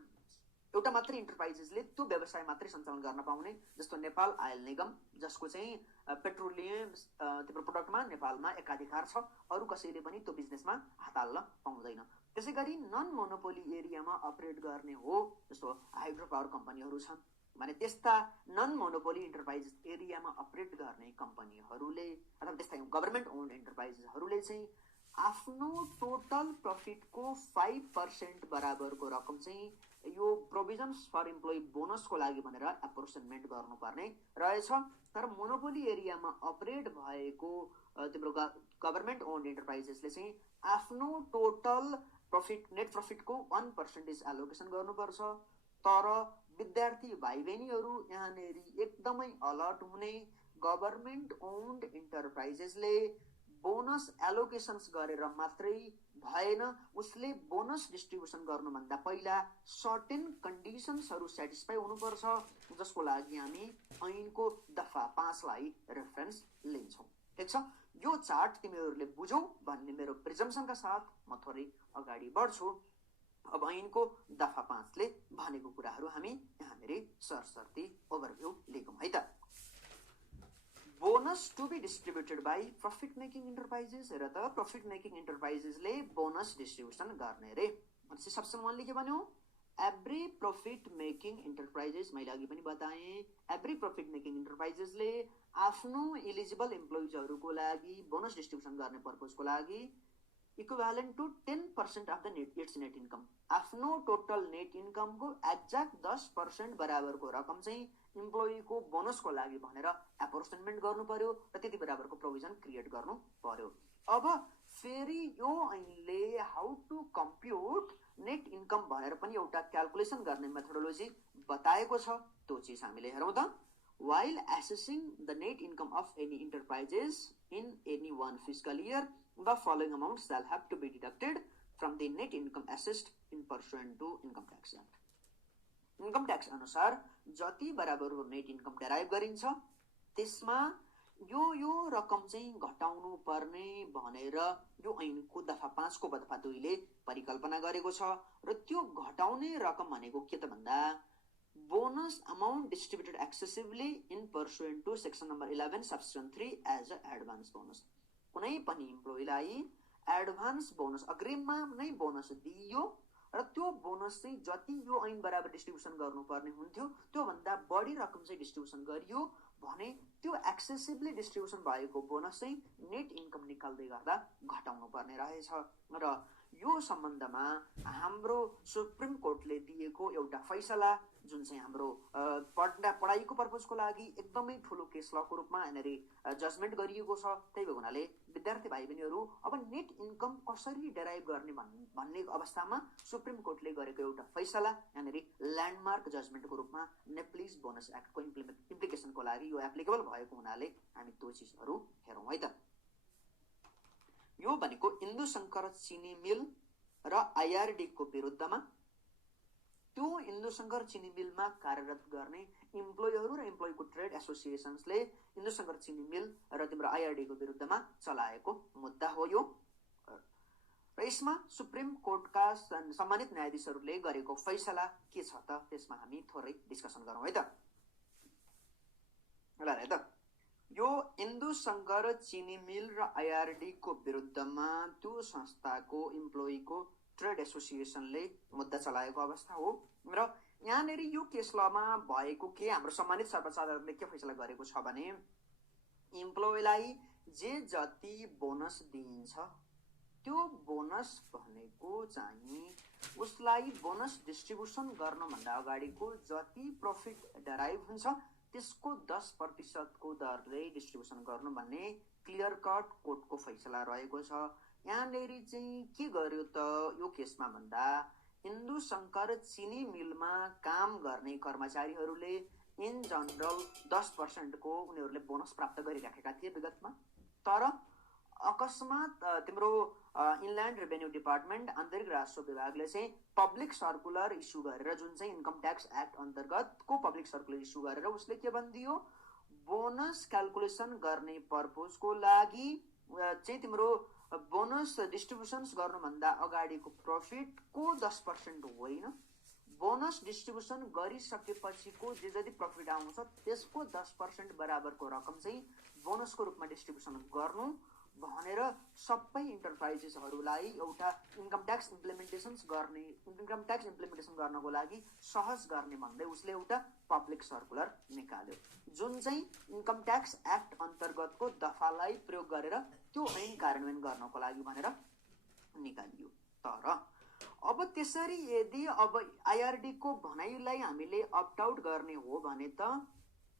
एउटा मात्रै इन्टरप्राइजेसले त्यो व्यवसाय मात्रै सञ्चालन गर्न पाउने, जस्तो नेपाल आयल निगम जसको चाहिँ पेट्रोलियम तिम्रो प्रोडक्टमा नेपालमा एकाधिकार छ, अरू कसैले पनि त्यो बिजनेसमा हात हाल्न पाउँदैन। त्यसै गरी नन मोनोपोली एरियामा अपरेट गर्ने हो जस्तो हाइड्रो पावर कम्पनीहरू छन् भने त्यस्ता नन मोनोपोली इन्टरप्राइजेस एरियामा अपरेट गर्ने कम्पनीहरूले अथवा त्यस्ता गभर्मेन्ट ओन्ड इन्टरप्राइजेसहरूले चाहिँ आफ्नो टोटल प्रफिटको 5% बराबरको रकम चाहिँ यो प्रोभिजन्स फर इम्प्लोइ बोनसको लागि भनेर एप्रोचमेन्ट गर्नुपर्ने रहेछ। तर मोनोपोली एरियामा अपरेट भएको तिम्रो गभर्मेन्ट ओन्ड इन्टरप्राइजेसले चाहिँ आफ्नो टोटल प्रफिट नेट प्रफिटको 1% एलोकेसन गर्नुपर्छ। तर विद्यार्थी भाइ बहिनीहरू यहाँनेरि एकदमै अलर्ट हुने, गभर्मेन्ट ओन्ड इन्टरप्राइजेसले बोनस एलोकेसन्स गरेर मात्रै भएन, उसले बोनस डिस्ट्रिब्युसन गर्नुभन्दा पहिला सर्टेन कन्डिसन्सहरू सेटिस्फाई हुनुपर्छ, जसको लागि हामी ऐनको दफा 5 लाई रेफरेन्स लिन्छौँ। ठिक छ, यो चार्ट तिमीहरूले बुझौ भन्ने मेरो प्रिजम्सनका साथ म थोरै अगाडि बढ्छु। अब ऐनको दफा 5 ले भनेको कुराहरू हामी यहाँनिर सरसर्ती ओभरभ्यू लिगौँ है त। Bonus to be distributed by profit making enterprises र त प्रफिट मेकिङ इन्टरप्राइजेसले बोनस डिस्ट्रिब्युसन गर्ने रे। भनेपछि सबसे मनले के भन्यो, एभ्री प्रॉफिट मेकिङ एन्टरप्राइजेस, मैले अघि पनि बताएँ, एभ्री प्रॉफिट मेकिङ एन्टरप्राइजेसले आफ्नो एलिजिबल इम्प्लोइजहरूको लागि बोनस डिस्ट्रिब्युसन गर्ने पर्पजको लागि equivalent to 10% of the net its net income, आफ्नो टोटल नेट इन्कमको एक्ज्याक्ट 10% बराबरको रकम चाहिँ इम्प्लोइको बोनसको लागि भनेर एपोर्सनमेन्ट गर्नु पर्यो र त्यति बराबरको प्रोभिजन क्रिएट गर्नु पर्यो। अब फेरि यो ऐनले how to compute net income भनेर पनि एउटा क्यालकुलेसन गर्ने मेथोडोलोजी बताएको छ। त्यो चिज हामीले हेरौँ त। While assessing the net income of any enterprises in any one fiscal year, the following amounts shall have to be deducted from the net income assessed in pursuant to Income Tax Act. Income tax अनुसार जति बराबरको net income derive गरिन्छ त्यसमा यो रकम चाहिँ घटाउनु पर्ने भनेर यो ऐनको दफा 5 को दफा 2 ले परिकल्पना गरेको छ। र त्यो घटाउने रकम भनेको के त भन्दा bonus amount distributed excessively in pursuant to section number 11 subsection 3 as a advance bonus। कुनै पनि इम्प्लोइलाई एडभान्स बोनस अग्रिममा नै बोनस दिइयो र त्यो बोनस चाहिँ जति यो ऐन बराबर डिस्ट्रिब्युसन गर्नुपर्ने हुन्थ्यो त्यो भन्दा बढी रकम चाहिँ डिस्ट्रिब्युसन गरियो भने त्यो एक्सेसिभली डिस्ट्रिब्युसन भएको बोनस चाहिँ नेट इन्कम निकाल्दै गर्दा घटाउनु पर्ने रहेछ। र यो सम्बन्धमा हाम्रो सुप्रिम कोर्टले दिएको एउटा फैसला जुन चाहिँ हाम्रो पढाइको पर्पजको लागि एकदमै ठुलो केस लको रूपमा यहाँनेरि जजमेन्ट गरिएको छ। त्यही भएको हुनाले विद्यार्थी भाइ बहिनीहरू अब नेट इन्कम कसरी डेराइभ गर्ने भन्ने अवस्थामा सुप्रिम कोर्टले गरेको एउटा फैसला यहाँनेरि ल्यान्डमार्क जजमेन्टको रूपमा नेप्लिज बोनस एक्टको इम्प्लिकेसनको लागि यो एप्लिकेबल भएको हुनाले हामी त्यो चिजहरू हेरौँ है त। यो भनेको इन्दु शङ्कर चिनी मिल र आईआरडी को विरुद्धमा त्यो इन्दु शङ्कर चिनी मिलमा कार्यरत गर्ने इम्प्लोइहरू र इम्प्लोइको ट्रेड एसोसिएसन्सले इन्दु शङ्कर चिनी मिल र तिम्रो आईआरडी को विरुद्धमा चलाएको मुद्दा हो यो। र यसमा सुप्रिम कोर्टका सम्मानित न्यायाधीशहरूले गरेको फैसला के छ त त्यसमा हामी थोरै डिस्कसन गरौँ है त। ल है त। यो इन्दु शङ्कर चिनी मिल र आईआरडी को विरुद्धमा त्यो संस्थाको इम्प्लोइको ट्रेड एसोसिएसनले मुद्दा चलाएको अवस्था हो। र यहाँनेरि यो केस लमा भएको के हाम्रो सम्मानित सर्वोच्च अदालतले के फैसला गरेको छ भने इम्प्लोइलाई जे जति बोनस दिइन्छ त्यो बोनस भनेको चाहिँ उसलाई बोनस डिस्ट्रिब्युसन गर्नभन्दा अगाडिको जति प्रॉफिट डेराइभ हुन्छ त्यसको 10% को दरले डिस्ट्रिब्युसन गर्नु भन्ने क्लियर कट कोर्टको फैसला रहेको छ। यहाँनेरि चाहिँ के गर्यो त यो केसमा भन्दा इन्दु शङ्कर चिनी मिलमा काम गर्ने कर्मचारीहरूले इन जनरल 10% को उनीहरूले बोनस प्राप्त गरिराखेका थिए विगतमा। तर अकस्मात तिम्रो इनल्यान्ड रेभेन्यू डिपार्टमेन्ट आन्तरिक राजस्व विभागले चाहिँ पब्लिक सर्कुलर इस्यु गरेर जुन चाहिँ इन्कम ट्याक्स एक्ट अन्तर्गतको पब्लिक सर्कुलर इस्यु गरेर उसले के भनिदियो बोनस क्यालकुलेसन गर्ने पर्पजको लागि चाहिँ तिम्रो बोनस डिस्ट्रिब्युसन्स गर्नुभन्दा अगाडिको प्रॉफिटको 10% होइन, बोनस डिस्ट्रिब्युसन गरिसकेपछिको जे जति प्रॉफिट आउँछ त्यसको 10% बराबरको रकम चाहिँ बोनसको रूपमा डिस्ट्रिब्युसन गर्नु भनेर सबै इन्टरप्राइजेसहरूलाई एउटा इन्कम ट्याक्स इम्प्लिमेन्टेसन गर्नको लागि सहज गर्ने भन्दै उसले एउटा पब्लिक सर्कुलर निकाल्यो जुन चाहिँ इन्कम ट्याक्स एक्ट अन्तर्गतको दफालाई प्रयोग गरेर त्यो ऐन कार्यान्वयन गर्नको लागि भनेर निकालियो। तर अब त्यसरी यदि अब आईआरडी को भनाइलाई हामीले अप्ट आउट गर्ने हो भने त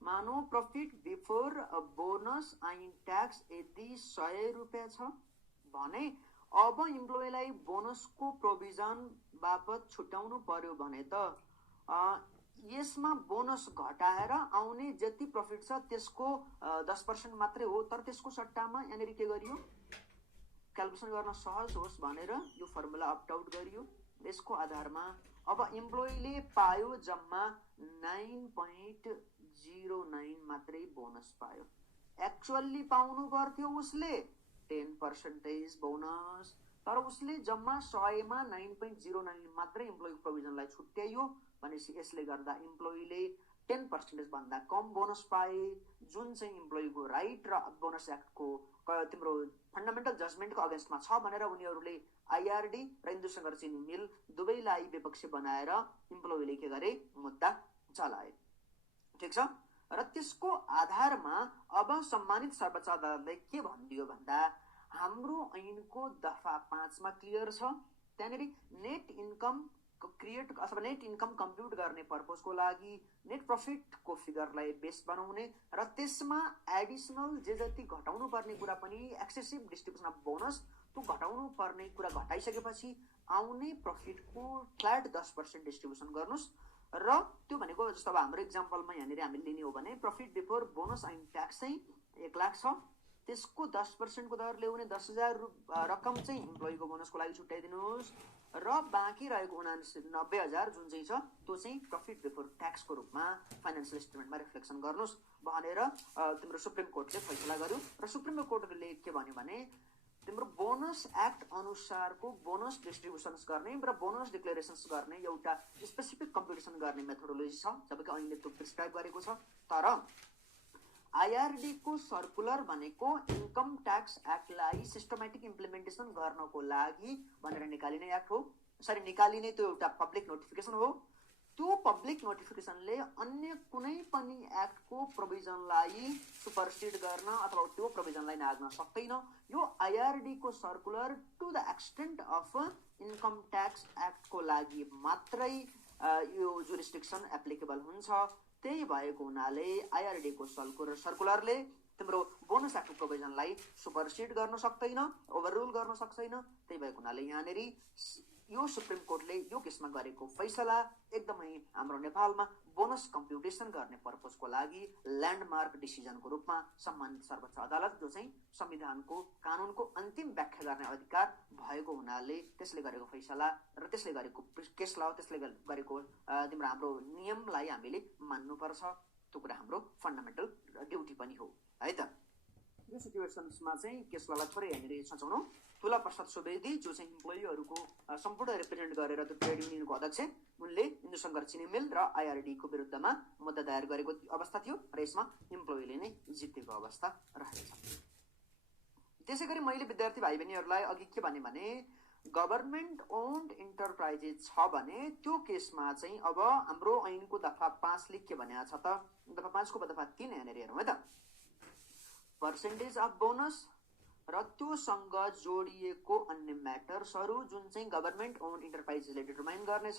मानो प्रॉफिट बिफोर बोनस ऐन ट्याक्स यदि 100 रुपैयाँ छ भने अब इम्प्लोइलाई बोनसको प्रोभिजन बापत छुटाउनु पर्यो भने त यसमा बोनस घटाएर आउने जति प्रॉफिट छ त्यसको 10% मात्रै हो। तर त्यसको सट्टामा यहाँनेरि के गरियो क्यालकुलेसन गर्न सहज होस् भनेर यो फर्मुला अप्ट आउट गरियो। यसको आधारमा अब इम्प्लोइले पायो जम्मा 9.09 मात्रै बोनस पायो। एक्चुअली पाउनु पर्थ्यो उसले 10% बोनस, तर उसले जम्मा 100 मा 9.09 मात्रै इम्प्लोइ प्रोभिजनलाई छुट्याइयो भनेपछि यसले गर्दा इम्प्लोइले 10% भन्दा कम बोनस पाए, जुन चाहिँ इम्प्लोइको राइट र बोनस एक्टको तिम्रो फन्डामेन्टल जजमेन्टको अगेन्स्टमा छ भनेर उनीहरूले आइआरडी र इन्दुशङ्कर चिनी मिल दुवैलाई विपक्षी बनाएर इम्प्लोइले के गरे, मुद्दा चलाए। ठिक छ। र त्यसको आधारमा अब सम्मानित सर्वोच्च अदालतले के भनिदियो भन्दा हाम्रो ऐनको दफा 5 मा क्लियर छ, त्यहाँनेरि नेट इन्कम क्रिएट अथवा नेट इन्कम कम्प्युट गर्ने पर्पजको लागि नेट प्रफिटको फिगरलाई बेस बनाउने र त्यसमा एडिसनल जे जति घटाउनु पर्ने कुरा पनि एक्सेसिभ डिस्ट्रिब्युसन अफ बोनस त्यो घटाउनु पर्ने कुरा घटाइसकेपछि आउने प्रफिटको फ्ल्याट 10% डिस्ट्रिब्युसन गर्नुहोस्। र त्यो भनेको जस्तो अब हाम्रो इक्जाम्पलमा यहाँनिर हामीले लिने हो भने profit before bonus and tax चाहिँ 1 लाख छ, त्यसको 10% को दरले हुने 10,000 रकम चाहिँ इम्प्लोइको बोनसको लागि छुट्याइदिनुहोस् र बाँकी रहेको 90,000 जुन चाहिँ छ त्यो चाहिँ प्रफिट बिफोर ट्याक्सको रूपमा फाइनेन्सियल स्टेटमेन्टमा रिफ्लेक्सन गर्नुहोस् भनेर तिम्रो सुप्रिम कोर्टले फैसला गर्यो। र सुप्रिम कोर्टले के भन्यो भने तिम्रो बोनस एक्ट अनुसारको बोनस डिस्ट्रिब्युसन्स गर्ने र बोनस डिक्लेरेसन्स गर्ने एउटा स्पेसिफिक कम्प्युटेसन गर्ने मेथोडोलोजी छ, जबकि अहिले त्यो प्रिस्क्राइब गरेको छ। तर आइआरडी को सर्कुलर भनेको इन्कम ट्याक्स एक्टलाई सिस्टमेटिक इम्प्लिमेन्टेसन गर्नको लागि भनेर निकालिने एक्ट हो, निकालिने त्यो एउटा पब्लिक नोटिफिकेसन हो। त्यो पब्लिक नोटिफिकेसनले अन्य कुनै पनि एक्टको प्रोभिजनलाई सुपरसिड गर्न अथवा त्यो प्रोभिजनलाई नाग्न सक्दैन। यो आइआरडी को circular to the extent of income tax एक्टको लागि मात्रै यो जुरिस्डिक्सन एप्लिकेबल हुन्छ। त्यही भएको हुनाले आइआरडी को सर्कुलरले तिम्रो बोनस एक्ट प्रोभिजनलाई सुपरसिड गर्न सक्दैन, ओभररुल गर्न सक्दैन। त्यही भएको हुनाले यहाँनिर यो सुप्रिम कोर्टले यो केसमा गरेको फैसला एकदमै हाम्रो नेपालमा बोनस कम्प्युटेसन गर्ने पर्पजको लागि ल्यान्डमार्क डिसिजनको रूपमा सम्मानित सर्वोच्च अदालत जो चाहिँ संविधानको कानुनको अन्तिम व्याख्या गर्ने अधिकार भएको हुनाले त्यसले गरेको फैसला र त्यसले गरेको केस ल त्यसले गरेको तिम्रो हाम्रो नियमलाई हामीले मान्नुपर्छ। त्यो कुरा हाम्रो फन्डामेन्टल ड्युटी पनि हो है त। यो सिचुएसन्समा चाहिँ केस ललाई थोरै यहाँनिर सचाउनु तुला प्रसाद सुवेदी जो चाहिँ इम्प्लोइहरूको सम्पूर्ण रिप्रेजेन्ट गरेर त्यो ट्रेड युनियनको अध्यक्ष उनले इन्दुशङ्कर चिनी मिल र आइआरडी को विरुद्धमा मुद्दा दायर गरेको अवस्था थियो र यसमा इम्प्लोइले नै जितेको अवस्था रहेछ। त्यसै गरी मैले विद्यार्थी भाइ बहिनीहरूलाई अघि के भने गभर्नमेन्ट ओन्ड इन्टरप्राइजेस छ भने त्यो केसमा चाहिँ अब हाम्रो ऐनको दफा 5 ले के भनेको छ त, दफा 5 को दफा 3 यहाँनिर हेरौँ है त। पर्सेन्टेज अफ बोनस र त्योसँग जोडिएको अन्य म्याटर्सहरू जुन चाहिँ गभर्नमेन्ट ओन्ड इन्टरप्राइजेसले डिटरमाइन गर्नेछ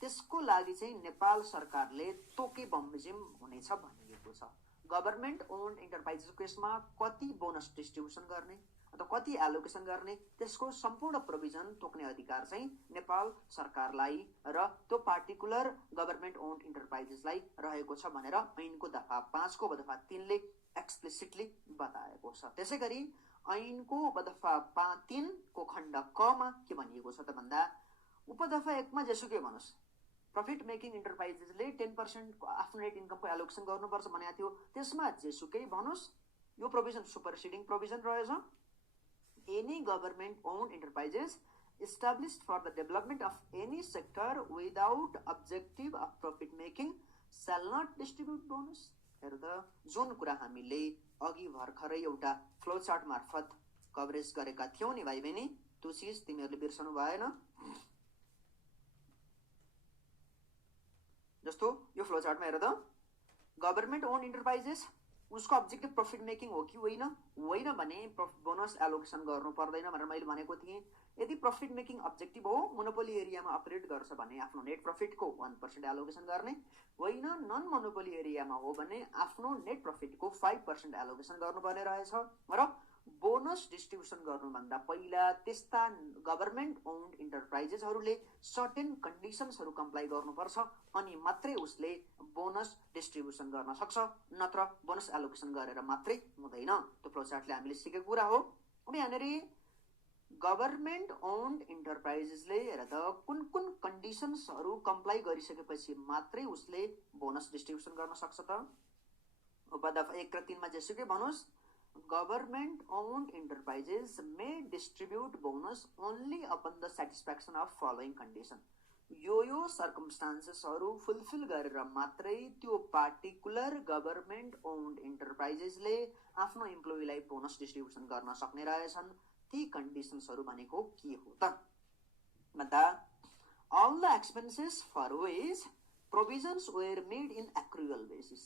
त्यसको लागि चाहिँ नेपाल सरकारले तोके बमोजिम हुनेछ भनिएको छ। गभर्नमेन्ट ओन्ड इन्टरप्राइजेसको केसमा कति बोनस डिस्ट्रिब्युसन गर्ने अथवा कति एलोकेसन गर्ने त्यसको सम्पूर्ण प्रोभिजन तोक्ने अधिकार चाहिँ नेपाल सरकारलाई र त्यो पार्टिकुलर गभर्नमेन्ट ओन्ड इन्टरप्राइजेसलाई रहेको छ भनेर ऐनको दफा 5 को दफा 3 ले एक्सप्लिसिटली बताएको छ। त्यसै गरी ऐनको उपदफा 3 को खण्ड क मा के भनिएको छ त भन्दा उपदफा 1 मा जेसुकै भनोस् प्रफिट मेकिङ इन्टरप्राइजेसले 10% को आफ्नो नेट इन्कमको एलोकेसन गर्नुपर्छ भनेको थियो, त्यसमा जेसुकै भनोस् यो प्रोभिजन सुपरसिडिङ प्रोभिजन रहेछ। Any government owned enterprises established for the development of any sector without objective of profit making shall not distribute bonus। हेर्नु त जुन कुरा हामीले अघि भर्खरै एउटा फ्लो चार्ट मार्फत कभरेज गरेका थियौं नि भाइ बहिनी, त्यो चीज तिमीहरूले बिर्सनु भएन। जस्तो यो फ्लो चार्टमा हेर त गभर्नमेन्ट ओन्ड इन्टरप्राइजेस उसको अब्जेक्टिभ प्रफिट मेकिङ हो कि होइन भने बोनस एलोकेसन गर्नु पर्दैन भनेर मैले भनेको थिएँ। यदि प्रफिट मेकिङ अब्जेक्टिभ हो मोनोपोली एरियामा अपरेट गर्छ भने आफ्नो नेट प्रफिटको 1% एलोकेसन गर्ने, होइन नन मोनोपोली एरियामा हो भने आफ्नो नेट प्रफिटको 5% एलोकेसन गर्नुपर्ने रहेछ। र बोनस डिस्ट्रिब्युसन गर्नुभन्दा पहिला त्यस्ता गभर्नमेन्ट ओन्ड इन्टरप्राइजेसहरूले सर्टेन कन्डिसन्सहरू कम्प्लाई गर्नुपर्छ अनि मात्रै उसले बोनस डिस्ट्रिब्युसन गर्न सक्छ, नत्र बोनस एलोकेसन गरेर मात्रै हुँदैन। त्यो फ्लो चार्टले हामीले सिकेको कुरा हो। अब यहाँनिर गभर्नमेन्ट ओन्ड इन्टरप्राइजेसले हेर त कुन कुन कन्डिसन्सहरू कम्प्लाई गरिसकेपछि मात्रै उसले बोनस डिस्ट्रिब्युसन गर्न सक्छ त। उपदफा 1 र 3 मा जेसुकै भनोस् government owned enterprises may distribute bonus only upon the satisfaction of following condition. यो सर्कमस्टान्सेसहरू फुलफिल गरेर मात्रै त्यो पार्टिकुलर गभर्मेन्ट ओन्ड इन्टरप्राइजेसले आफ्नो इम्प्लोइलाई बोनस डिस्ट्रिब्युसन गर्न सक्ने रहेछन्। ती कन्डिसन्सहरू भनेको के हो त भन्दा all the expenses for which provisions were made in accrual basis,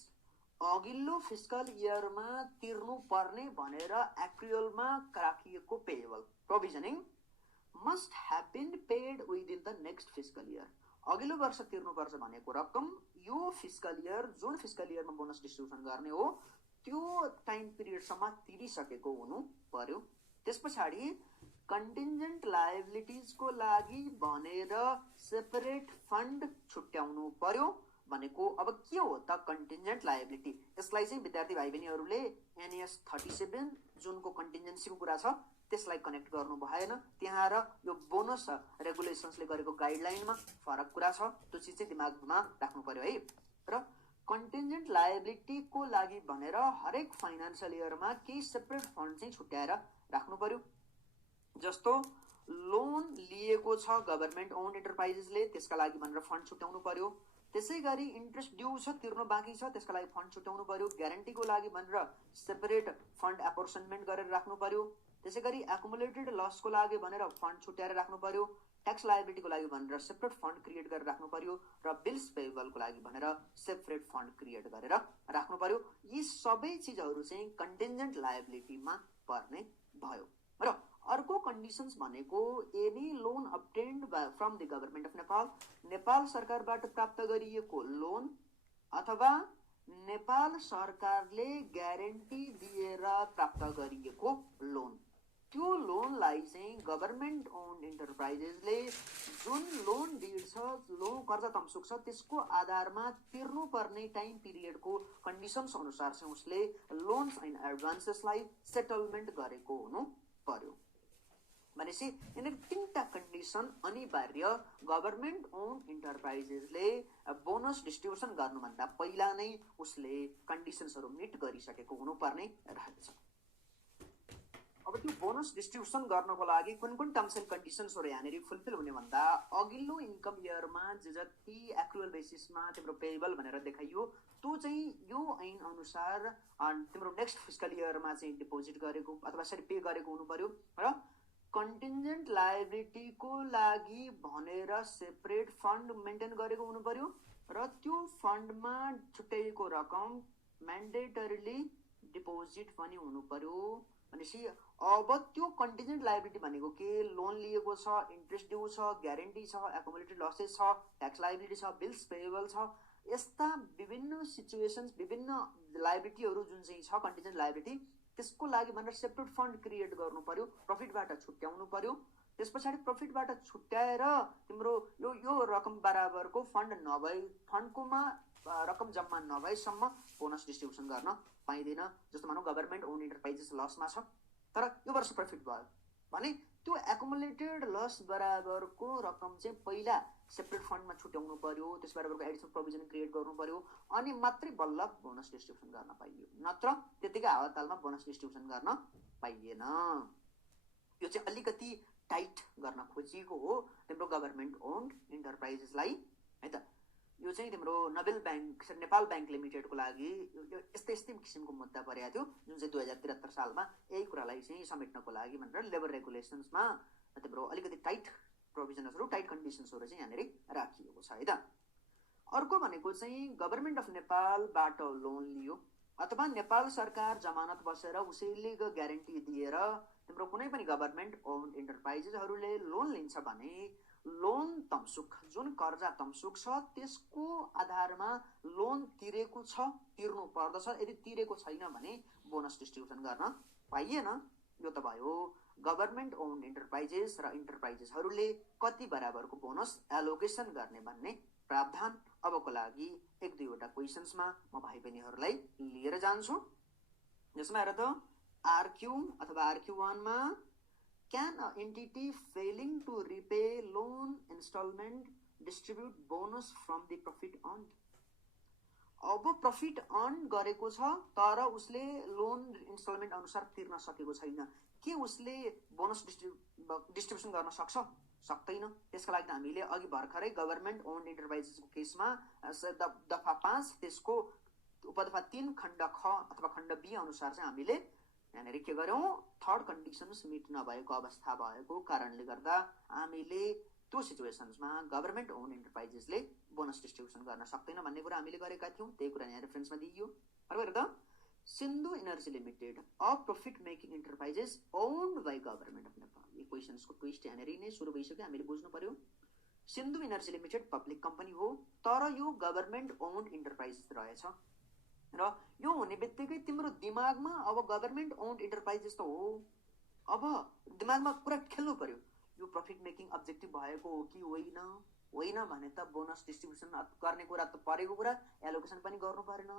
अघिल्लो फिस्कल इयरमा तिर्नु पर्ने भनेर एक्रुअलमा राखिएको payable प्रोभिजनिङ must have been paid within the next fiscal year, अघिल्लो वर्ष तिर्नुपर्छ भनेको रकम यो फिस्कल इयर जुन फिस्कल इयरमा बोनस डिस्ट्रिब्युसन गर्ने हो त्यो टाइम पिरियडसम्म तिरिसकेको हुनु पर्यो। त्यसपछि कन्टिन्जेन्ट लायबिलिटिजको लागि भनेर सेपरेट फन्ड छुट्याउनु पर्यो भनेको अब के हो त कन्टिन्जेन्ट लायबिलिटी। यसलाई चाहिँ विद्यार्थी भाइ बहिनीहरूले NES 37 जुनको कन्टिन्जेन्सीको कुरा छ त्यसलाई कनेक्ट गर्नु भएन। त्यहाँ र यो बोनस रेगुलेसन्सले गरेको गाइडलाइनमा फरक कुरा छ, त्यो चिज चाहिँ दिमागमा राख्नु पर्यो है। र कन्टिन्जेन्ट लायबिलिटीको लागि भनेर हरेक फाइनान्सियल इयरमा केही सेपरेट फन्ड चाहिँ छुट्याएर राख्नु पर्यो। जस्तो लोन लिएको छ गभर्मेन्ट ओन्ड इन्टरप्राइजेसले त्यसका लागि भनेर फन्ड छुट्याउनु पर्यो। त्यसै गरी इन्ट्रेस्ट ड्यू छ तिर्न बाँकी छ त्यसका लागि फन्ड छुट्याउनु पर्यो। ग्यारेन्टीको लागि भनेर सेपरेट फन्ड एपोर्सनमेन्ट गरेर राख्नु पर्यो। त्यसै गरी एकुमुलेटेड लसको लागि भनेर फन्ड छुट्याएर राख्नु पर्यो। ट्याक्स लायबिलिटीको लागि भनेर सेपरेट फन्ड क्रिएट गरेर राख्नु पर्यो र बिल्स पेएबलको लागि भनेर सेपरेट फन्ड क्रिएट गरेर राख्नु पर्यो। यी सबै चिजहरू चाहिँ कन्टिन्जेन्ट लायबिलिटीमा पर्ने भयो। र अर्को कन्डिसन्स भनेको any loan obtained from the government of Nepal, Nepal सरकारबाट प्राप्त गरिएको लोन अथवा नेपाल सरकारले ग्यारेन्टी दिएर प्राप्त गरिएको लोन, त्यो लोनलाई चाहिँ गभर्मेन्ट ओन्ड इन्टरप्राइजेसले जुन लोन डिड छ लोन कर्जा तमसुक छ त्यसको आधारमा तिर्नुपर्ने टाइम पिरियडको कन्डिसन्स अनुसार चाहिँ उसले लोन्स एन्ड एडभान्सेसलाई सेटलमेन्ट गरेको हुनु पर्यो। भनेपछि यिनीहरू तीनटा कन्डिसन अनिवार्य गभर्मेन्ट ओन्ड इन्टरप्राइजेसले बोनस डिस्ट्रिब्युसन गर्नुभन्दा पहिला नै उसले कन्डिसन्सहरू मिट गरिसकेको हुनुपर्ने रहेछ। अब त्यो बोनस डिस्ट्रिब्युसन गर्नको लागि कुन कुन टर्म्स एन्ड कन्डिसन्सहरू यहाँनिर फुलफिल हुने भन्दा अघिल्लो इन्कम इयरमा जे जति एक्रुअल बेसिसमा तिम्रो पेएबल भनेर देखाइयो त्यो चाहिँ यो ऐन अनुसार तिम्रो नेक्स्ट फिस्कल इयरमा चाहिँ डिपोजिट गरेको अथवा सरी पे गरेको हुनु पर्यो। र कन्टिन्जेन्ट लायबिलिटीको लागि भनेर सेपरेट फन्ड मेन्टेन गरेको हुनु पर्यो र त्यो फन्डमा छुट्याइएको रकम म्यान्डेटरीली डिपोजिट पनि हुनु पर्यो। भनेपछि अब त्यो कन्टिन्जेन्ट लायबिलिटी भनेको के, लोन लिएको छ, इन्ट्रेस्ट ड्यू छ, ग्यारेन्टी छ, एकुमुलेटेड लसेस छ, ट्याक्स लायबिलिटी छ, बिल्स पेएबल छ, यस्ता विभिन्न सिचुएसन्स विभिन्न लायबिलिटीहरू जुन चाहिँ छ कन्टिन्जेन्ट लायबिलिटी त्यसको लागि भनेर सेपरेट फन्ड क्रिएट गर्नु पर्यो, प्रफिटबाट छुट्याउनु पर्यो। त्यस पछाडि प्रफिटबाट छुट्याएर तिम्रो यो रकम बराबरको फन्ड नभए फन्डकोमा रकम जम्मा नभएसम्म बोनस डिस्ट्रिब्युसन गर्न पाइँदैन। जस्तो मानौ गभर्मेन्ट ओन्ड इन्टरप्राइजेस लसमा छ तर यो वर्ष प्रफिट भयो भने त्यो एकुमुलेटेड लस बराबरको रकम चाहिँ पहिला सेपरेट फन्डमा छुट्याउनु पर्यो, त्यस बराबरको एडिसनल प्रोभिजन क्रिएट गर्नु पर्यो अनि मात्रै बल्ल बोनस डिस्ट्रिब्युसन गर्न पाइयो, नत्र त्यतिकै हावातालमा बोनस डिस्ट्रिब्युसन गर्न पाइएन। यो चाहिँ अलिकति टाइट गर्न खोजिएको हो तिम्रो गभर्मेन्ट ओन्ड इन्टरप्राइजेसलाई है त। यो चाहिँ तिम्रो नोबेल ब्याङ्क नेपाल ब्याङ्क लिमिटेडको लागि यस्तै किसिमको मुद्दा परेको थियो जुन चाहिँ 2073 सालमा यही कुरालाई चाहिँ समेट्नको लागि भनेर लेबर रेगुलेसन्समा तिम्रो अलिकति टाइट प्रोभिजनहरू टाइट कन्डिसन्सहरू चाहिँ यहाँनिर राखिएको छ है त। अर्को भनेको चाहिँ गभर्मेन्ट अफ नेपालबाट लोन लियो अथवा नेपाल सरकार जमानत बसेर उसैले ग्यारेन्टी दिएर तिम्रो कुनै पनि गभर्मेन्ट ओन्ड इन्टरप्राइजेसहरूले लोन लिन्छ भने लोन तमसुक जुन कर्जा तमसुक छ त्यसको आधारमा लोन तिरेको छ तिर्नु पर्दछ, यदि तिरेको छैन भने बोनस डिस्ट्रिब्युसन गर्न पाइएन। यो त भयो गभर्मेन्ट ओन्ड इन्टरप्राइजेस र इन्टरप्राइजेसहरूले कति बराबरको बोनस एलोकेसन गर्ने भन्ने प्रावधान। अबको लागि एक दुईवटा क्वेसन्समा म भाइ बहिनीहरूलाई लिएर जान्छु। जसमा हेर त आरक्यू अथवा आरक्यू1 मा Can an entity failing to repay loan installment distribute bonus from the profit earned? अब प्रफिट अर्न गरेको छ तर उसले लोन इन्स्टलमेन्ट अनुसार तिर्न सकेको छैन, के उसले बोनस डिस्ट्रिब्युसन गर्न सक्छ? सक्दैन। त्यसका लागि हामीले अघि भर्खरै गभर्मेन्ट ओन्ड इन्टरप्राइजेसको केसमा दफा 5 त्यसको उपदफा 3 खण्ड ख अथवा खण्ड बी अनुसार चाहिँ हामीले यहाँनिर के गर्यौं, थर्ड कन्डिसन्स मिट नभएको अवस्था भएको कारणले गर्दा हामीले त्यो सिचुएसन्समा गभर्मेन्ट ओन्ड इन्टरप्राइजेसले बोनस डिस्ट्रिब्युसन गर्न सक्दैन भन्ने कुरा हामीले गरेका थियौं। त्यही कुरा यहाँ रेफरेन्समा दिइयो। अर्को हेर्दा Sindhu energy limited a profit making enterprises owned by government of Nepal. यो क्वेशन्सको ट्विस्ट यहाँनिर नै सुरु भइसक्यो, हामीले बुझ्नु पर्यो। Sindhu energy limited public company हो, तर यो गभर्मेन्ट ओन्ड इन्टरप्राइजेस रहेछ र यो हुने बित्तिकै तिम्रो दिमागमा अब गभर्मेन्ट ओन्ड इन्टरप्राइजेस त हो, अब दिमागमा पुरा खेल्नु पर्यो, यो प्रॉफिट मेकिङ अब्जेक्टिभ भएको हो कि होइन, होइन भने त बोनस डिस्ट्रिब्युसन गर्ने कुरा त परेको कुरा, एलोकेसन पनि गर्नु परेन।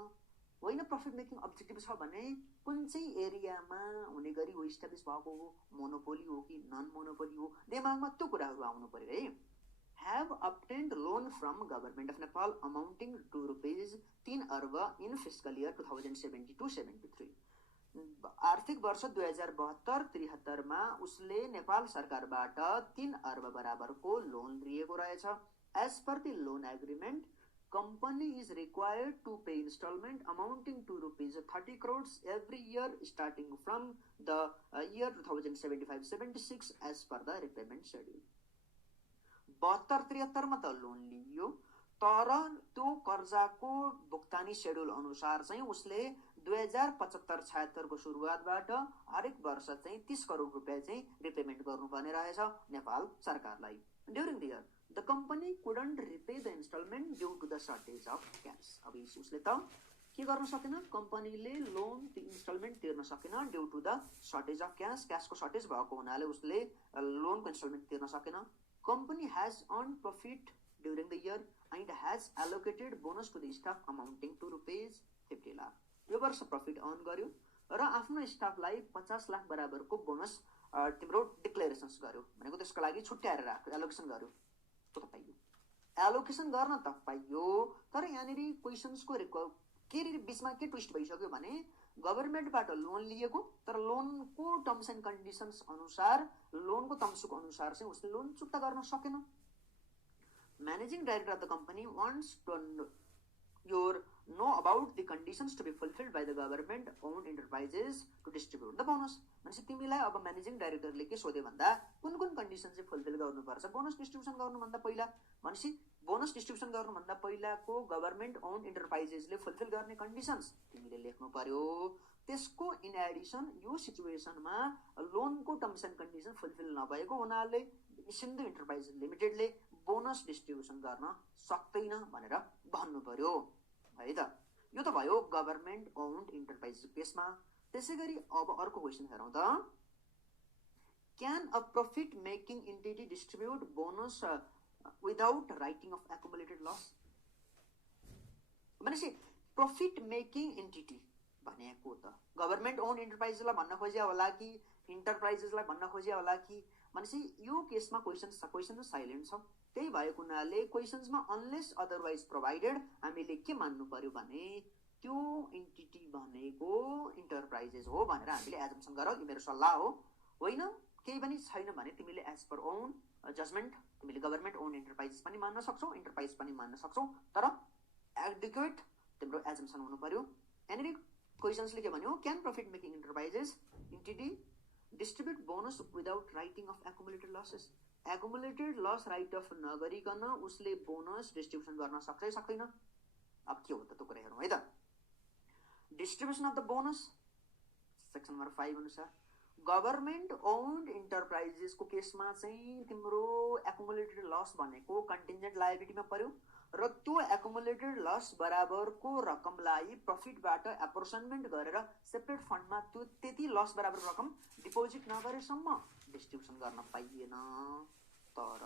होइन प्रॉफिट मेकिङ अब्जेक्टिभ छ भने कुन चाहिँ एरियामा हुने गरी हो इस्टाब्लिस भएको हो, मोनोपोली हो कि नन मोनोपोली हो, दिमागमा त्यो कुराहरू आउनु पर्यो है। have obtained loan from government of Nepal amounting to rupees 3 अर्ब in fiscal year 2072-73। आर्थिक वर्ष 2072-73 मा उसले नेपाल सरकारबाट 3 अर्ब बराबरको लोन लिएको रहेछ। As per the loan agreement, company is required to pay installment amounting to rupees 30 crores every year starting from the year 2075-76 as per the repayment schedule। 72-73 मा त लोन लियो, तर त्यो कर्जाको भुक्तानी शेड्युल अनुसार चाहिँ उसले 2075-76 को सुरुवातबाट हरेक वर्ष चाहिँ 30 करोड रुपैयाँ चाहिँ रिपेमेन्ट गर्नुपर्ने रहेछ नेपाल सरकारलाई। During the year the company couldn't repay the instalment due to the shortage of cash. अब उसले त के गर्न सकेन, कम्पनीले लोन इन्स्टलमेन्ट तिर्न सकेन due to the shortage of cash. क्यासको सर्टेज भएको हुनाले उसले लोनको इन्स्टलमेन्ट तिर्न सकेन। Company has earned profit during the year and has allocated bonus to the staff amounting to rupees 50 lakh। यो वर्ष प्रॉफिट अर्न गर्यो र आफ्नो स्टाफलाई 50 लाख बराबरको बोनस तिम्रो डिक्लेरेसन्स गर्यो, भनेको त्यसको लागि छुट्याएर राख्यो, एलोकेसन गर्यो। त्यो त पाइयो, एलोकेसन गर्न त पाइयो, तर यहाँनिर क्वेशन्सको के बीचमा के ट्विस्ट भइसक्यो भने गभर्मेन्टबाट लोन लिएको, तर लोनको टर्म्स एन्ड कन्डिसन्स अनुसार, लोनको तम्सुक अनुसार चाहिँ उसले लोन चुक्ता गर्न सकेन। Managing director of the company wants to know about the conditions to be fulfilled by the government owned enterprises to distribute the bonus. भनेपछि तिमीलाई अब म्यानेजिङ डाइरेक्टरले के सोध्यो भन्दा कुन कुन कन्डिसन चाहिँ फुलफिल गर्नुपर्छ बोनस डिस्ट्रिब्युसन गर्नुभन्दा पहिला। भनेपछि बोनस डिस्ट्रिब्युसन गर्नुभन्दा पहिलाको गभर्मेन्ट ओन्ड इन्टरप्राइजेसले फुलफिल गर्ने कन्डिसन्स तिमीले लेख्नु पर्यो। त्यसको इन एडिसन यो सिचुएसनमा लोनको टर्म्स एन्ड कन्डिसन फुलफिल नभएको हुनाले सिन्धु इन्टरप्राइजेस लिमिटेडले बोनस डिस्ट्रिब्युसन गर्न सक्दैन भनेर भन्नु पर्यो है त। यो त भयो गभर्मेन्ट ओन्ड इन्टरप्राइजेस केसमा। त्यसैगरी अब अर्को क्वेशन हेरौँ त, can a profit making entity distribute bonus without writing off accumulated loss. भनेपछि प्रॉफिट मेकिङ एन्टिटी भनेको त गभर्मेन्ट ओन्ड इन्टरप्राइजेसलाई भन्न खोज्या होला कि इन्टरप्राइजेसलाई भन्न खोज्या होला कि, भनेपछि यो केसमा क्वेशन त साइलेन्ट छ। त्यही भएको हुनाले क्वेशन्समा अनलेस अदरवाइज प्रोभाइडेड हामीले के मान्नु पर्यो भने त्यो एन्टिटी भनेको इन्टरप्राइजेस हो भनेर हामीले एजम्सन गरौँ। यो मेरो सल्लाह हो, होइन केही पनि छैन भने तिमीले एज पर ओन जजमेन्ट तिमीले गभर्मेन्ट ओन इन्टरप्राइजेस पनि मान्न सक्छौ, इन्टरप्राइज पनि मान्न सक्छौ, तर एडुकेट तिम्रो एजम्सन हुनु पर्यो। यहाँनिर क्वेशन्सले के भन्यो, can profit making enterprises entity distribute bonus without writing off accumulated losses. Accumulated loss write off नगरिकन उसले बोनस डिस्ट्रिब्युसन गर्न सक्छ सक्दैन। अब के हो त त्यो कुरा हेरौँ है त। Distribution of the bonus section number 5 अनुसार गभर्मेन्ट ओन्ड इन्टरप्राइजेसको केसमा चाहिँ तिम्रो एकुमुलेटेड लस भनेको कन्टिन्जेन्ट लायबिलिटीमा पर्यो र त्यो एकुमुलेटेड लस बराबरको रकमलाई प्रॉफिटबाट एप्रोर्सनमेन्ट गरेर सेपरेट फन्डमा त्यो त्यति लस बराबर रकम डिपोजिट नगरेसम्म डिस्ट्रिब्युसन गर्न पाइएन। तर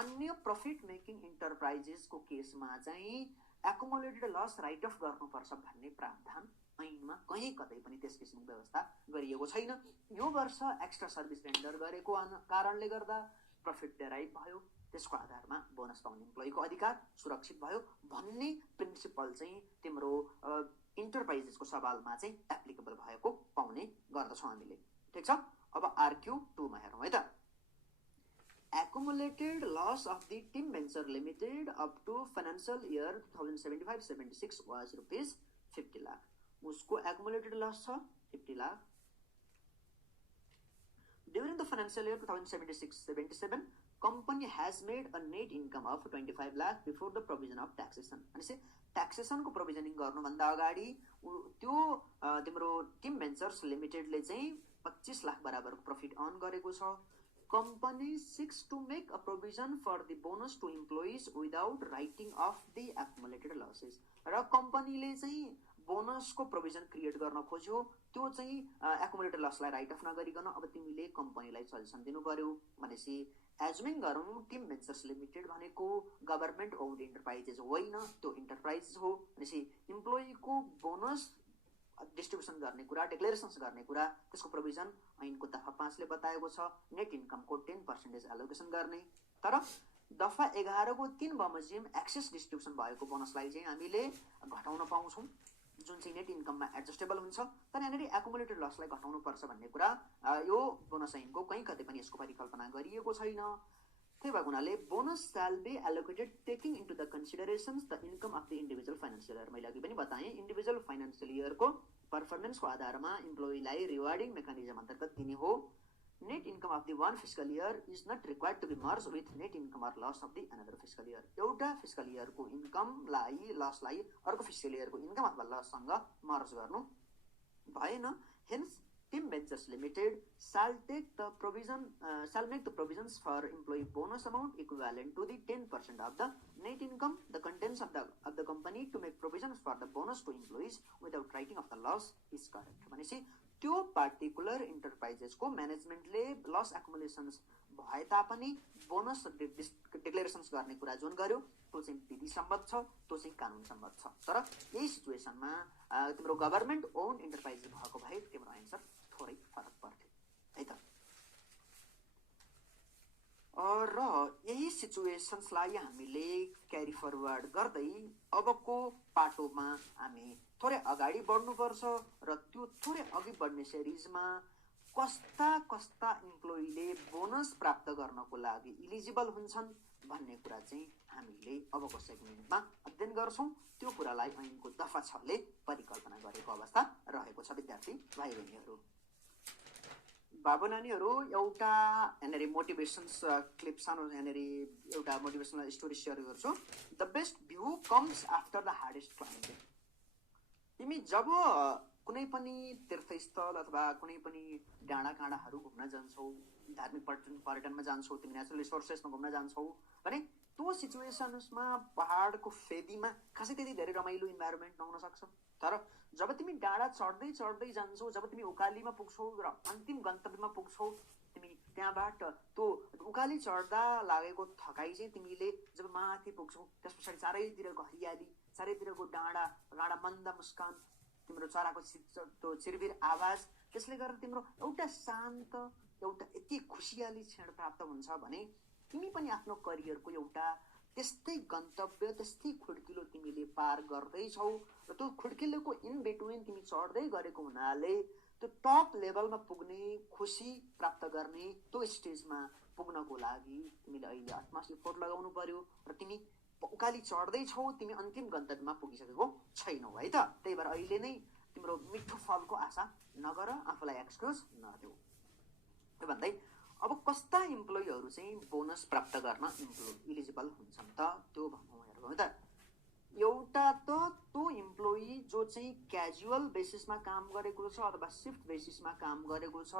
अन्य प्रॉफिट मेकिङ इन्टरप्राइजेसको केसमा चाहिँ एकुमुलेटेड लस राइट अफ गर्नुपर्छ भन्ने प्रावधान ऐनमा कहीँ कतै पनि त्यस किसिमको व्यवस्था गरिएको छैन। यो वर्ष एक्स्ट्रा सर्भिस रेन्डर गरेको कारणले गर्दा प्रॉफिट डेराइभ भयो, त्यसको आधारमा बोनस पाउने इम्प्लोइको अधिकार सुरक्षित भयो भन्ने प्रिन्सिपल चाहिँ तिम्रो इन्टरप्राइजेसको सवालमा चाहिँ एप्लिकेबल भएको पाउने गर्दछौँ हामीले। ठिक छ, अब आरक्यू 2 मा हेरौँ है त। accumulated loss of the Tim Venture Limited up to financial year 2075-76 was rupees 50 lakh. उसको accumulated loss छ 50 lakh. During the financial year 2076-77, company has made a net income of 25 lakh before the provision of taxation. अनि taxation को provisioning गर्नुभन्दा अगाडि त्यो तिम्रो team ventures लिमिटेडले चाहिँ 25 लाख बराबरको प्रॉफिट अर्न गरेको छ. Company seeks to make a provision for the bonus to employees without writing off the accumulated losses. र कम्पनीले चाहिँ बोनसको प्रोभिजन क्रिएट गर्न खोज्यो, त्यो चाहिँ एक्युमुलेटेड लसलाई राइट अफ नगरिकन अब तिमीले कम्पनीलाई सजेसन दिनु पर्यो भनेपछि एजुमिङ गरौँ टिम भेन्चर्स लिमिटेड भनेको गभर्नमेन्ट ओन्ड इन्टरप्राइजेस होइन, त्यो इन्टरप्राइज हो भनेपछि इम्प्लोइको बोनस डिस्ट्रिब्युसन गर्ने कुरा, डिक्लेरेसन्स गर्ने कुरा, त्यसको प्रोभिजन ऐनको दफा 5 ले बताएको छ. नेट इन्कमको 10% एलोकेसन गर्ने. तर दफा 11 को 3 बमोजिम एक्सेस डिस्ट्रिब्युसन भएको बोनसलाई चाहिँ हामीले घटाउन पाउँछौँ, जुन चाहिँ नेट इन्कममा एडजस्टेबल हुन्छ. तर यहाँनिर एक्युमुलेटेड लसलाई घटाउनु पर्छ भन्ने कुरा यो बोनस ऐनको कहीँ कतै पनि यसको परिकल्पना गरिएको छैन. त्यही भएको हुनाले bonus shall be allocated taking into the considerations the income of the individual financial year. मैले अघि पनि बताएँ इन्डिभिजुअल फाइनेन्सियल इयरको पर्फर्मेन्सको आधारमा इम्प्लोइलाई रिवार्डिङ मेकानिजम अन्तर्गत दिने हो. Net income of the one fiscal year is not required to be merge with net income or loss of the another fiscal year. एउटा fiscal इयरको इन्कमलाई लसलाई अर्को फिस्कल इयरको इन्कम अथवा लससँग मर्ज गर्नु भएन. Hence Tim Ventures Limited shall make the provisions for employee bonus amount equivalent to the 10% of the net income, the contents of the company to make provisions for the bonus to employees without writing of the loss is correct. भनेपछि त्यो particular इन्टरप्राइजेसको म्यानेजमेन्टले loss एक्युमुलेसन्स भए तापनि bonus डिक्लेरेसन्स गर्ने कुरा जुन गर्यो त्यो चाहिँ विधि सम्मत छ, त्यो चाहिँ कानुन सम्मत छ. तर यही सिचुएसनमा तिम्रो गभर्नमेन्ट ओन इन्टरप्राइज भएको भए तिम्रो एन्सर थोरै फरक पर्थ्यो है त. र यही सिचुएसन्सलाई हामीले क्यारी फरवर्ड गर्दै अबको पाटोमा हामी थोरै अगाडि बढ्नुपर्छ र त्यो थोरै अघि बढ्ने सिरिजमा कस्ता कस्ता इम्प्लोइले बोनस प्राप्त गर्नको लागि इलिजिबल हुन्छन् भन्ने कुरा चाहिँ हामीले अबको सेगमेन्टमा अध्ययन गर्छौँ. त्यो कुरालाई ऐनको दफा 6 ले परिकल्पना गरेको अवस्था रहेको छ. विद्यार्थी भाइ बहिनीहरू, बाबु नानीहरू, एउटा यहाँनिर मोटिभेसन्स क्लिप सानो यहाँनिर एउटा मोटिभेसनल स्टोरी सेयर गर्छु. The best view comes after the hardest climbing. तिमी जब कुनै पनि तीर्थस्थल अथवा कुनै पनि डाँडा काँडाहरू घुम्न जान्छौ, धार्मिक पर्यटनमा जान्छौ, तिमी नेचुरल रिसोर्सेसमा घुम्न जान्छौ भने त्यो सिचुएसन्समा पहाडको फेदीमा खासै त्यति धेरै रमाइलो इन्भाइरोमेन्ट नहुन सक्छ. तर जब तिमी डाँडा चढ्दै चढ्दै जान्छौ, जब तिमी उकालीमा पुग्छौ र अन्तिम गन्तव्यमा पुग्छौ, तिमी त्यहाँबाट त्यो उकाली चढ्दा लागेको थकाइ चाहिँ तिमीले जब माथि पुग्छौ त्यस पछाडि चारैतिरको हरियाली, चारैतिरको डाँडा मन्द मुस्कान, तिम्रो चराको त्यो चिरबिर आवाज, त्यसले गर्दा तिम्रो एउटा शान्त एउटा यति खुसियाली क्षण प्राप्त हुन्छ भने तिमी पनि आफ्नो करियरको एउटा त्यस्तै गन्तव्य, त्यस्तै खुड्किलो तिमीले पार गर्दैछौ र त्यो खुड्किलोको इन बिट्विन तिमी चढ्दै गरेको हुनाले त्यो टप लेभलमा पुग्ने, खुसी प्राप्त गर्ने त्यो स्टेजमा पुग्नको लागि तिमीले अहिले अटमोस्ट एफोर्ट लगाउनु पर्यो र तिमी उकाली चढ्दैछौ, तिमी अन्तिम गन्तव्यमा पुगिसकेको छैनौ है त. त्यही भएर अहिले नै तिम्रो मिठो फलको आशा नगर, आफूलाई एक्सक्युज नदेऊ. त्यो भन्दै अब कस्ता इम्प्लोइहरू चाहिँ बोनस प्राप्त गर्न इलिजिबल हुन्छन् त त्यो भनौँ हेरौँ है त. एउटा त त्यो इम्प्लोइ जो चाहिँ क्याजुअल बेसिसमा काम गरेको छ अथवा शिफ्ट बेसिसमा काम गरेको छ,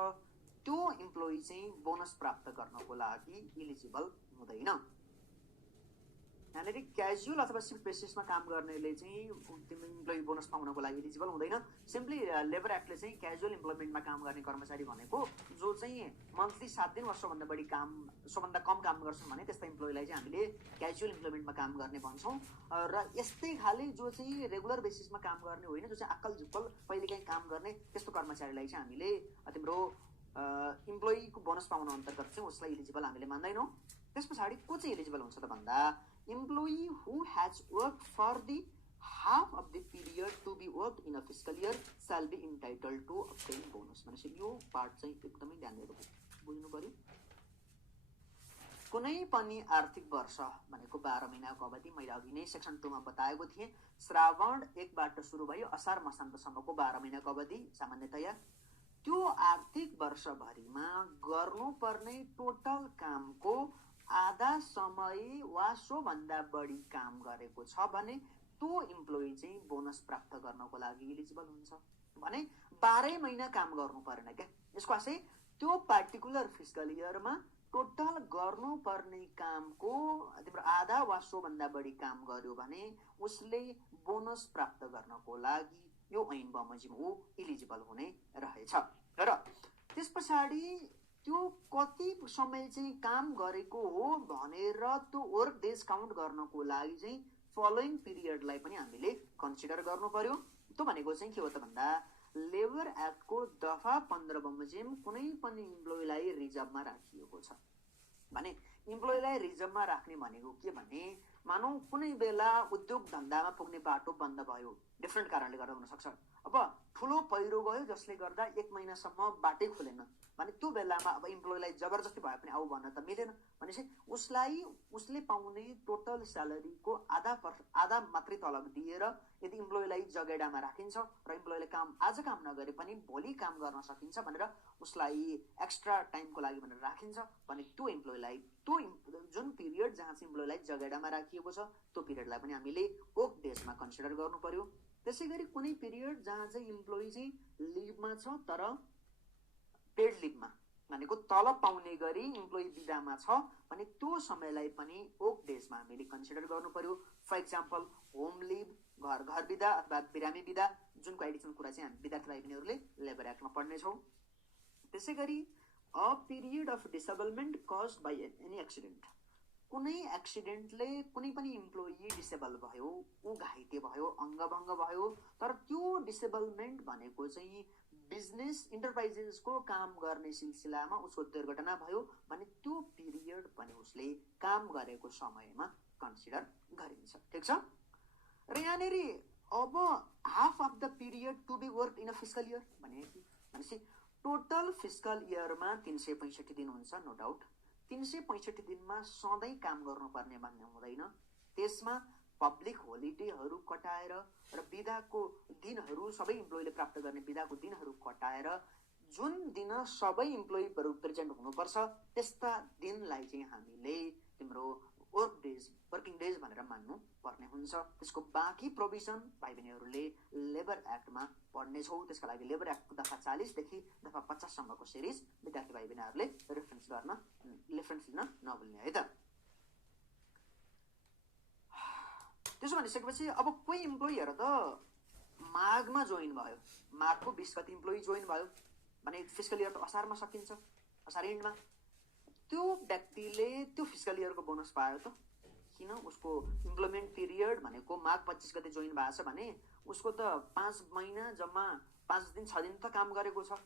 त्यो इम्प्लोइ चाहिँ बोनस प्राप्त गर्नको लागि इलिजिबल हुँदैन. यहाँनिर क्याजुअल अथवा शिफ्ट बेसिसमा काम गर्नेले चाहिँ इम्प्लोइ बोनस पाउनको लागि इलिजिबल हुँदैन. सिम्पली लेबर एक्टले चाहिँ क्याजुअल इम्प्लोइमेन्टमा काम गर्ने कर्मचारी भनेको जो चाहिँ मन्थली 7 दिन वर्षभन्दा बढी काम, सोभन्दा कम काम गर्छन् भने त्यस्ता इम्प्लोइलाई चाहिँ हामीले क्याजुअल इम्प्लोइमेन्टमा काम गर्ने भन्छौँ. र यस्तै खाले जो चाहिँ रेगुलर बेसिसमा काम गर्ने होइन, जो चाहिँ अक्कल झुक्कल कहिलेकाहीँ काम गर्ने, त्यस्तो कर्मचारीलाई चाहिँ हामीले तिम्रो इम्प्लोइको बोनस पाउन अन्तर्गत चाहिँ उसलाई इलिजिबल हामीले मान्दैनौँ. त्यस पछाडि को चाहिँ इलिजिबल हुन्छ त भन्दा employee who has worked for the half of the period to be worked in a fiscal year shall be entitled to obtain bonus. भनेपछि यो पार्ट चाहिँ एकदमै ध्यान दिएर बुझ्नु पर्यो. कुनै पनि आर्थिक वर्ष भनेको 12 महिनाको अवधि मैले अघि नै सेक्सन 2 मा बताएको थिएँ। श्रावण 1 बाट सुरु भयो असार मसान्तसम्मको 12 महिनाको अवधि सामान्यतया त्यो आर्थिक वर्षभरिमा गर्नुपर्ने टोटल कामको आधा समय वा सोभन्दा बढी काम गरेको छ भने त्यो इम्प्लोइ चाहिँ बोनस प्राप्त गर्नको लागि इलिजिबल हुन्छ। भने 12 महिना काम गर्नु परेन क्या। यसको आशय त्यो पार्टिकुलर फिस्कल इयरमा टोटल गर्नुपर्ने कामको तिम्रो आधा वा सोभन्दा बढी काम गर्यो भने उसले बोनस प्राप्त गर्नको लागि यो ऐन बमोजिम ऊ इलिजिबल हुने रहेछ। र त्यस पछाडि त्यो कति समय चाहिँ काम गरेको हो भनेर त्यो वर्क डेज काउन्ट गर्नको लागि चाहिँ फलोइङ पिरियडलाई पनि हामीले कन्सिडर गर्नु पर्यो। त्यो भनेको चाहिँ के हो त भन्दा लेबर एक्टको दफा 15 बमोजिम कुनै पनि इम्प्लोइलाई रिजर्भमा राखिएको छ भने इम्प्लोइलाई रिजर्भमा राख्ने भनेको के भने मानौ कुनै बेला उद्योग धन्दामा पुग्ने बाटो बन्द भयो, डिफ्रेन्ट कारणले गर्दा हुन सक्छ। अब ठुलो पहिरो गयो जसले गर्दा 1 महिनासम्म बाटै खुलेन भने त्यो बेलामा अब इम्प्लोइलाई जबरजस्ती भए पनि आऊ भन्न त मिलेन। भनेपछि उसले पाउने टोटल स्यालेरीको आधा मात्रै तलब दिएर यदि इम्प्लोइलाई जगेडामा राखिन्छ र इम्प्लोइले आज काम नगरे पनि भोलि काम गर्न सकिन्छ भनेर उसलाई एक्स्ट्रा टाइमको लागि भनेर राखिन्छ भने त्यो इम्प्लोइलाई त्यो जुन पिरियड जहाँ चाहिँ इम्प्लोइलाई जगेडामा राखिएको छ त्यो पिरियडलाई पनि हामीले वर्क डेजमा कन्सिडर गर्नु पर्यो। त्यसै गरी कुनै पिरियड जहाँ चाहिँ इम्प्लोइ चाहिँ लिभमा छ तर पेड लिभमा भनेको तलब पाउने गरी इम्प्लोइ बिदामा छ भने त्यो समयलाई पनि वर्क डेजमा हामीले कन्सिडर गर्नु पर्यो। फर इक्जाम्पल होम लिभ, घर बिदा अथवा बिरामी बिदा, जुनको एडिसनल कुरा चाहिँ हामी विद्यार्थी भाइ बहिनीहरूले लेबर एक्टमा पढ्नेछौँ। त्यसै गरी a period of disablement caused by any accident, कुनै एक्सिडेन्टले कुनै पनि इम्प्लोइ डिसेबल भयो, ऊ घाइते भयो, अङ्गभङ्ग भयो, तर त्यो डिसेबलमेन्ट भनेको चाहिँ बिजनेस इन्टरप्राइजेसको काम गर्ने सिलसिलामा उसको दुर्घटना भयो भने त्यो पिरियड पनि उसले काम गरेको समयमा कन्सिडर गरिन्छ। ठिक छ। र यहाँनिर अब half of the period to be work in a fiscal year भनेपछि टोटल फिस्कल इयरमा 365 दिन हुन्छ, नो डाउट। 365 दिनमा सधैँ काम गर्नुपर्ने भन्ने हुँदैन। त्यसमा पब्लिक होलिडेहरू कटाएर र बिदाको दिनहरू सबै इम्प्लोइले प्राप्त गर्ने बिदाको दिनहरू कटाएर जुन दिन सबै इम्प्लोइहरू प्रेजेन्ट हुनुपर्छ त्यस्ता दिनलाई चाहिँ हामीले तिम्रो वर्किङ डेज भनेर मान्नु पर्ने हुन्छ। त्यसको बाँकी प्रोभिजन भाइ बहिनीहरूले लेबर एक्टमा पढ्नेछौँ। त्यसका लागि लेबर एक्टको दफा 40 देखि दफा 50 सम्मको सिरिज विद्यार्थी भाइ बहिनीहरूले रेफरेन्स लिन नभुल्ने है त। त्यसो भनिसकेपछि अब कोही इम्प्लोइहरू त माघमा जोइन भयो, माघको 20 गति इम्प्लोइ जोइन भयो भने फिस्कल इयर त असारमा सकिन्छ, असार एन्डमा। त्यो व्यक्तिले त्यो फिस्कल इयरको बोनस पायो त किन? उसको इम्प्लोइमेन्ट पिरियड भनेको माघ 25 गते जोइन भएको छ भने उसको त 5 महिना जम्मा 5 दिन 6 दिन त काम गरेको छ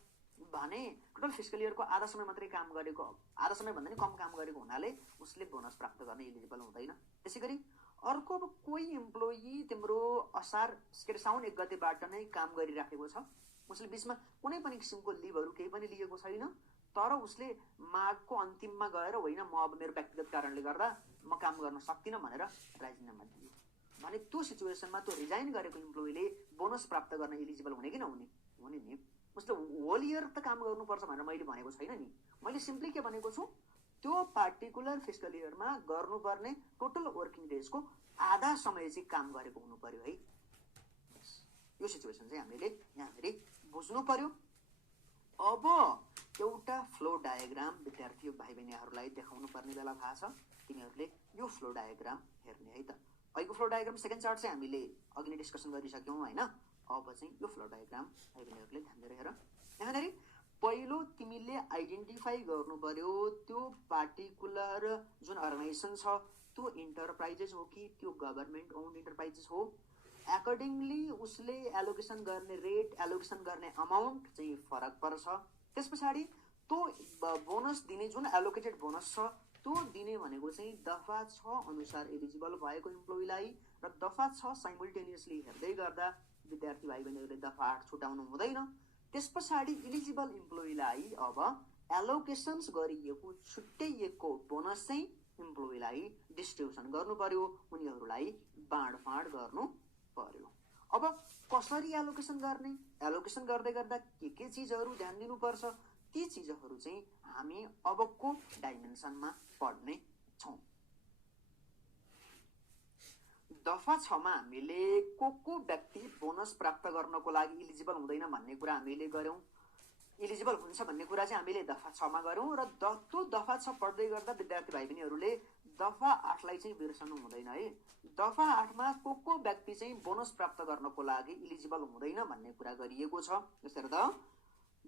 भने टोटल फिस्कल इयरको आधा समय मात्रै काम गरेको, आधा समय भन्दा नि कम काम गरेको हुनाले उसले बोनस प्राप्त गर्न इलिजिबल हुँदैन। त्यसै गरी अर्को अब कोही इम्प्लोइ तिम्रो असार साउन 1 गतेबाट नै काम गरिराखेको छ, उसले बिचमा कुनै पनि किसिमको लिभहरू केही पनि लिएको छैन, तर उसले माघको अन्तिममा गएर होइन म अब मेरो व्यक्तिगत कारणले गर्दा म काम गर्न सक्दिनँ भनेर राजीनामा दियो भने त्यो सिचुएसनमा त्यो रिजाइन गरेको इम्प्लोइले बोनस प्राप्त गर्न इलिजिबल हुने कि नहुने? हुने नि। उसले होल इयर त काम गर्नुपर्छ भनेर मैले भनेको छैन नि। मैले सिम्पली के भनेको छु, त्यो पार्टिकुलर फिस्कल इयरमा गर्नुपर्ने टोटल वर्किङ डेजको आधा समय चाहिँ काम गरेको हुनु पर्यो है। यो सिचुएसन चाहिँ हामीले यहाँनिर बुझ्नु पर्यो। अब एउटा फ्लो डायग्राम विद्यार्थी भाइ बहिनीहरूलाई देखाउनु पर्ने बेला भएको छ, तिनीहरूले यो फ्लो डायग्राम हेर्ने है त। अहिलेको फ्लो डायग्राम सेकेन्ड चार्ट चाहिँ हामीले अघि नै डिस्कसन गरिसक्यौँ होइन। अब चाहिँ यो फ्लो डायग्राम भाइ बहिनीहरूले ध्यान दिएर हेर। यहाँनिर पहिलो तिमीले आइडेन्टिफाई गर्नु पर्यो त्यो पार्टिकुलर जुन अर्गनाइजेसन छ त्यो इन्टरप्राइजेस हो कि त्यो गभर्मेन्ट ओन्ड इन्टरप्राइजेस हो। एकर्डिङली उसले एलोकेसन गर्ने रेट, एलोकेसन गर्ने अमाउन्ट चाहिँ फरक पर्छ। त्यस पछाडि त्यो बोनस दिने जुन एलोकेटेड बोनस छ त्यो दिने भनेको चाहिँ दफा 6 अनुसार एलिजिबल भएको इम्प्लोइलाई र दफा 6 साइमल्टेनियसली हेर्दै गर्दा विद्यार्थी भाइ बहिनीहरूले दफा 8 छुटाउनु हुँदैन। त्यस पछाडि इलिजिबल इम्प्लोइलाई अब एलोकेसन्स गरिएको छुट्याइएको बोनस चाहिँ इम्प्लोइलाई डिस्ट्रिब्युसन गर्नु पर्यो, उनीहरूलाई बाँडफाँड गर्नु पर्यो। अब कसरी एलोकेसन गर्ने, एलोकेसन गर्दै गर्दा के चिजहरू ध्यान दिनुपर्छ, ती चिजहरू चाहिँ हामी अबको डाइमेन्सनमा पढ्ने छौँ। दफा 6 मा हामीले को व्यक्ति बोनस प्राप्त गर्नको लागि इलिजिबल हुँदैन भन्ने कुरा हामीले गर्यौं। इलिजिबल हुन्छ भन्ने कुरा चाहिँ हामीले दफा 6 मा गर्यौं र त्यो दफा 6 पढ्दै गर्दा विद्यार्थी भाइ बहिनीहरूले दफा 8 लाई चाहिँ बिर्सनु हुँदैन है। दफा 8 मा को व्यक्ति चाहिँ बोनस प्राप्त गर्नको लागि इलिजिबल हुँदैन भन्ने कुरा गरिएको छ। त्यसर्थ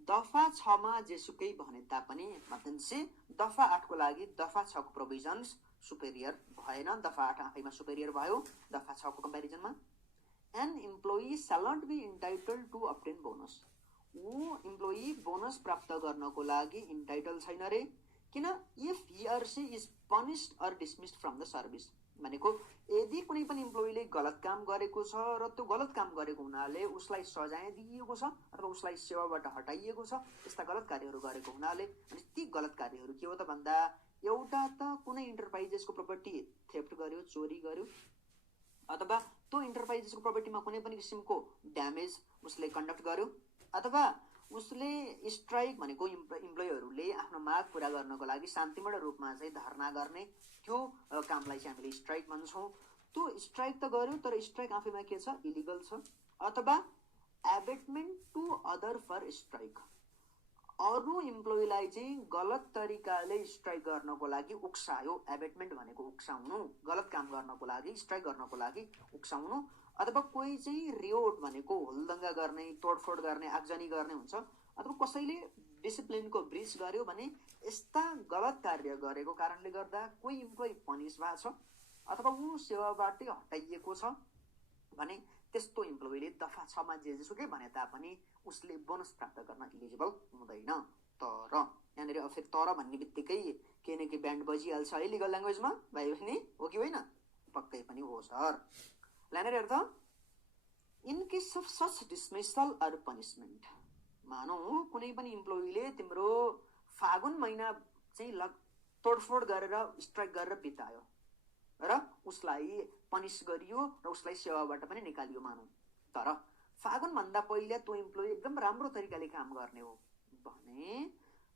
दफा 6 मा जेसुकै भने तापनि मतलब दफा 8 को लागि दफा 6 को प्रोभिजन्स सुपेरियर भएन, दफा 8 आफैमा सुपेरियर भयो दफा 6 को कम्पेरिजनमा। An employee shall not be entitled to obtain bonus, ऊ इम्प्लोई बोनस प्राप्त गर्नको लागि इन्टाइटल छैन रे, किन if he or she is punished or dismissed from the service. भनेको यदि कुनै पनि इम्प्लोइले गलत काम गरेको छ र त्यो गलत काम गरेको हुनाले उसलाई सजाय दिइएको छ अथवा उसलाई सेवाबाट हटाइएको छ, त्यस्ता गलत कार्यहरू गरेको हुनाले, अनि ती गलत कार्यहरू के हो त भन्दा एउटा त कुनै इन्टरप्राइजेसको प्रपर्टी थेफ्ट गर्यो, चोरी गर्यो, अथवा त्यो इन्टरप्राइजेसको प्रपर्टीमा कुनै पनि किसिमको ड्यामेज उसले कन्डक्ट गर्यो, अथवा उसले स्ट्राइक भनेको इम्प्लोइहरूले आफ्नो माग पूरा गर्नको लागि शान्तिमय रूपमा चाहिँ धरना गर्ने त्यो कामलाई चाहिँ हामीले स्ट्राइक भन्छौँ। त्यो स्ट्राइक त गर्यो तर स्ट्राइक आफैमा के छ, इलिगल छ। अथवा एबेटमेन्ट टु अदर फर स्ट्राइक, अरू इम्प्लोइलाई चाहिँ गलत तरिकाले स्ट्राइक गर्नको लागि उक्सायो, एबेटमेन्ट भनेको उक्साउनु, गलत काम गर्नको लागि स्ट्राइक गर्नको लागि उक्साउनु। अथवा कोही चाहिँ रियोट भनेको हुलदङ्गा गर्ने, तोडफोड गर्ने, आगजनी गर्ने हुन्छ, अथवा कसैले डिसिप्लिनको ब्रिच गर्यो भने यस्ता गलत कार्य गरेको कारणले गर्दा कोही इम्प्लोइ पनिस भएको छ अथवा ऊ सेवाबाटै हटाइएको छ भने त्यस्तो इम्प्लोइले दफा 6 मा जेसुकै भने तापनि उसले बोनस प्राप्त गर्न इलिजिबल हुँदैन। तर यहाँनिर फेरि तर भन्ने बित्तिकै केही न केही ब्यान्ड बजिहाल्छ है लिगल ल्याङ्ग्वेजमा, भाइ बहिनी हो कि होइन? पक्कै पनि हो सर। यहाँनिर हेर्दा in case of such dismissal or punishment, मानौ कुनै पनि इम्प्लोइले तिम्रो फागुन महिना चाहिँ तोडफोड गरेर स्ट्राइक गरेर बितायो र उसलाई पनिस गरियो र उसलाई सेवाबाट पनि निकालियो मानौ, तर फागुन भन्दा पहिले त्यो इम्प्लोइ एकदम राम्रो तरिकाले काम गर्ने हो भने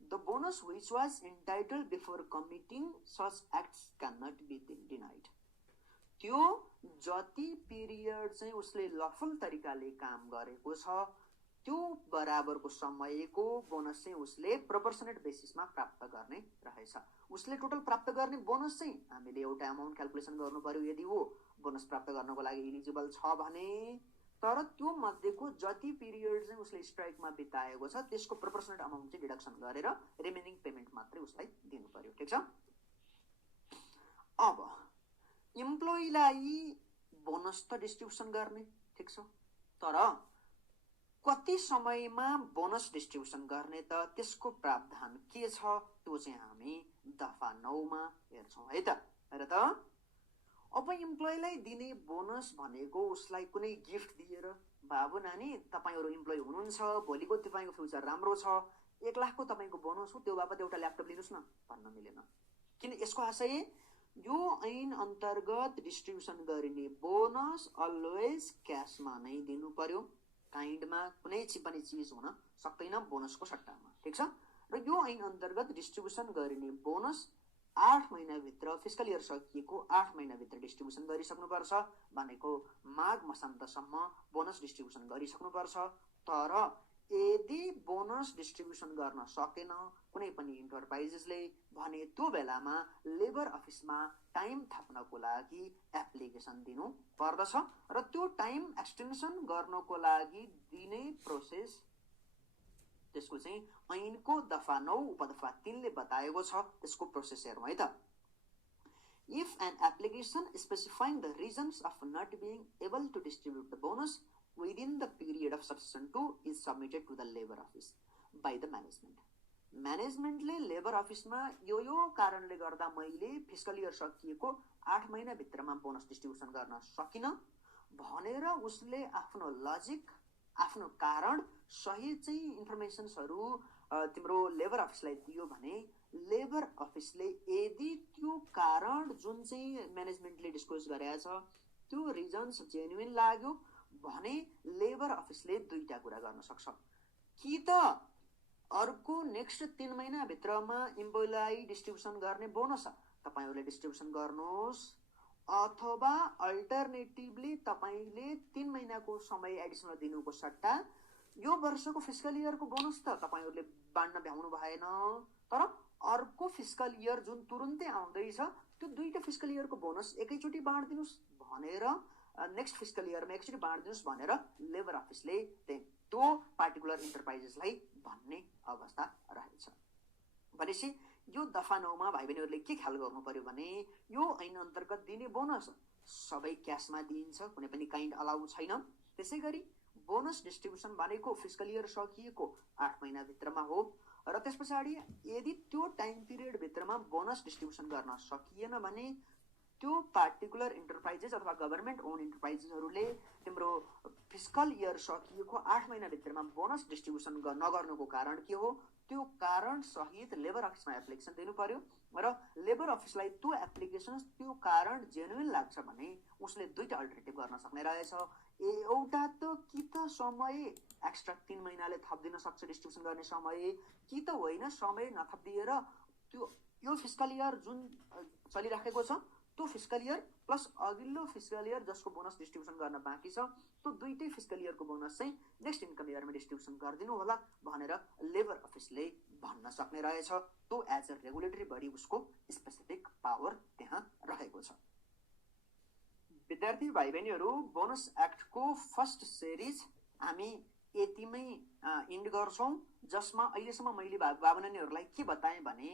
the bonus which was entitled before committing such acts can not be denied. त्यो जति पिरियड चाहिँ उसले लफुल तरिकाले काम गरेको छ त्यो बराबरको समयको बोनस चाहिँ उसले प्रोपोर्सनेट बेसिसमा प्राप्त गर्ने रहेछ। उसले टोटल प्राप्त गर्ने बोनस चाहिँ हामीले एउटा अमाउन्ट क्याल्कुलेसन गर्नु पर्यो यदि वो बोनस प्राप्त गर्नको लागि इलिजिबल छ भने, तर त्यो मध्येको जति पिरियड चाहिँ उसले स्ट्राइकमा बिताएको छ त्यसको प्रोपोर्सनेट अमाउन्ट चाहिँ डिडक्सन गरेर रिमेनिङ पेमेन्ट मात्रै उसलाई दिनु पर्यो। ठिक छ। अब इम्प्लोइलाई बोनस त डिस्ट्रिब्युसन गर्ने, ठिक छ, तर कति समयमा बोनस डिस्ट्रिब्युसन गर्ने त त्यसको प्रावधान के छ त्यो चाहिँ हामी दफा 9 मा हेर्छौँ है त। हेर त, अब इम्प्लोइलाई दिने बोनस भनेको उसलाई कुनै गिफ्ट दिएर बाबु नानी तपाईहरु इम्प्लोइ हुनुहुन्छ, भोलिको तपाईको फ्युचर राम्रो छ, 1 लाखको तपाईको बोनस हो, त्यो बापत एउटा ल्यापटप लिनुस् न भन्न मिलेन। किन यसको आशय यो ऐन अन्तर्गत डिस्ट्रिब्युसन गरिने बोनस अलवेज क्याशमा नै दिनु पर्यो, काइन्डमा कुनै पनि चीज हुन सक्दैन बोनसको सट्टामा। ठिक छ। र यो ऐन अन्तर्गत डिस्ट्रिब्युसन गरिने बोनस 8 महिनाभित्र फिस्कल इयर सकिएको 8 महिनाभित्र डिस्ट्रिब्युसन गरिसक्नुपर्छ भनेको माघ मसान्तसम्म बोनस डिस्ट्रिब्युसन गरिसक्नुपर्छ। तर यदि बोनस डिस्ट्रिब्युसन गर्न सकेन कुनै पनि इन्टरप्राइजेसले भने त्यो बेलामा लेबर अफिसमा टाइम थप्नको लागि एप्लिकेसन दिनु पर्दछ र त्यो टाइम एक्सटेन्सन गर्नको लागि दिने प्रोसेस त्यसको चाहिँ ऐनको दफा 9 उपदफा 3 ले बताएको छ। त्यसको प्रोसेस हेरौँ है त। If an application specifying the reasons of not being able to distribute the bonus within the period of subsection 2 is submitted to the labor office by the management. म्यानेजमेन्टले लेबर अफिसमा यो कारणले गर्दा मैले फिस्कल इयर सकिएको 8 महिना भित्रमा bonus distribution गर्न सकिन भनेर उसले आफ्नो लजिक आफ्नो कारण सही चाहिँ इन्फर्मेसन्सहरु तिम्रो लेबर अफिसलाई दियो भने लेबर अफिसले यदि त्यो कारण जुन चाहिँ म्यानेजमेन्टले डिस्क्लोज गरेको छ त्यो रिजन्स जेन्युइन लाग्यो भने लेबर अफिसले दुईटा कुरा गर्न सक्छ। कि त अर्को नेक्स्ट 3 महिनाभित्रमा इम्प्लोइलाई डिस्ट्रिब्युसन गर्ने बोनस तपाईहरूले डिस्ट्रिब्युसन गर्नुहोस्, अथवा अल्टरनेटिभली तपाईले 3 महिनाको समय एडिसनल दिनुको सट्टा यो वर्षको फिस्कल इयरको बोनस त तपाईहरूले बाँड्न भ्याउनु भएन, तर अर्को फिस्कल इयर जुन तुरुन्तै आउँदैछ त्यो दुईटा फिस्कल इयरको बोनस एकैचोटि बाँडिदिनुस् भनेर, नेक्स्ट फिस्कल इयरमा एकचोटि बाँडिदिनुस् भनेर लेबर अफिसले त्यो पार्टिकुलर इन्टरप्राइजेसलाई भन्ने अवस्था रहेछ। भनेपछि यो दफा 9 मा भाइ बहिनीहरूले के ख्याल गर्नु पर्यो भने यो ऐन अन्तर्गत दिने बोनस सबै क्यासमा दिइन्छ, कुनै पनि काइन्ड अलाउ छैन। त्यसैगरी बोनस डिस्ट्रिब्युसन भनेको फिस्कल इयर सकिएको 8 महिनाभित्रमा हो र त्यसपछाडि यदि त्यो टाइम पिरियड भित्रमा बोनस डिस्ट्रिब्युसन गर्न सकिएन भने त्यो पार्टिकुलर इन्टरप्राइजेस अथवा गभर्नमेन्ट ओन इन्टरप्राइजेसहरूले तिम्रो फिस्कल इयर सकिएको 8 महिनाभित्रमा बोनस डिस्ट्रिब्युसन नगर्नुको कारण के हो त्यो कारण सहित लेबर अफिसमा एप्लिकेसन दिनु पर्यो र लेबर अफिसलाई त्यो एप्लिकेसन त्यो कारण जेन्युइन लाग्छ भने उसले दुईटा अल्टरनेटिभ गर्न सक्ने रहेछ। एउटा त कि त समय एक्स्ट्रा 3 महिनाले थपिदिन सक्छ डिस्ट्रिब्युसन गर्ने समय, कि त होइन समय नथपिदिएर त्यो यो फिस्कल इयर जुन चलिराखेको छ त्यो फिस्कल इयर प्लस अघिल्लो फिस्कल इयर जसको बोनस डिस्ट्रिब्युसन गर्न बाँकी छ त्यो दुईटै फिस्कल इयरको बोनस चाहिँ नेक्स्ट इन्कम इयरमा डिस्ट्रिब्युसन गरिदिनु होला भनेर लेबर अफिसले भन्न सक्ने रहेछ। त्यो एज अ रेगुलेटरी बडी उसको स्पेसिफिक पावर त्यहाँ रहेको छ। विद्यार्थी भाइ बहिनीहरू, बोनस एक्टको फर्स्ट सिरिज हामी यतिमै इन्ड गर्छौँ, जसमा अहिलेसम्म मैले भाइ बहिनीहरूलाई के बताएँ भने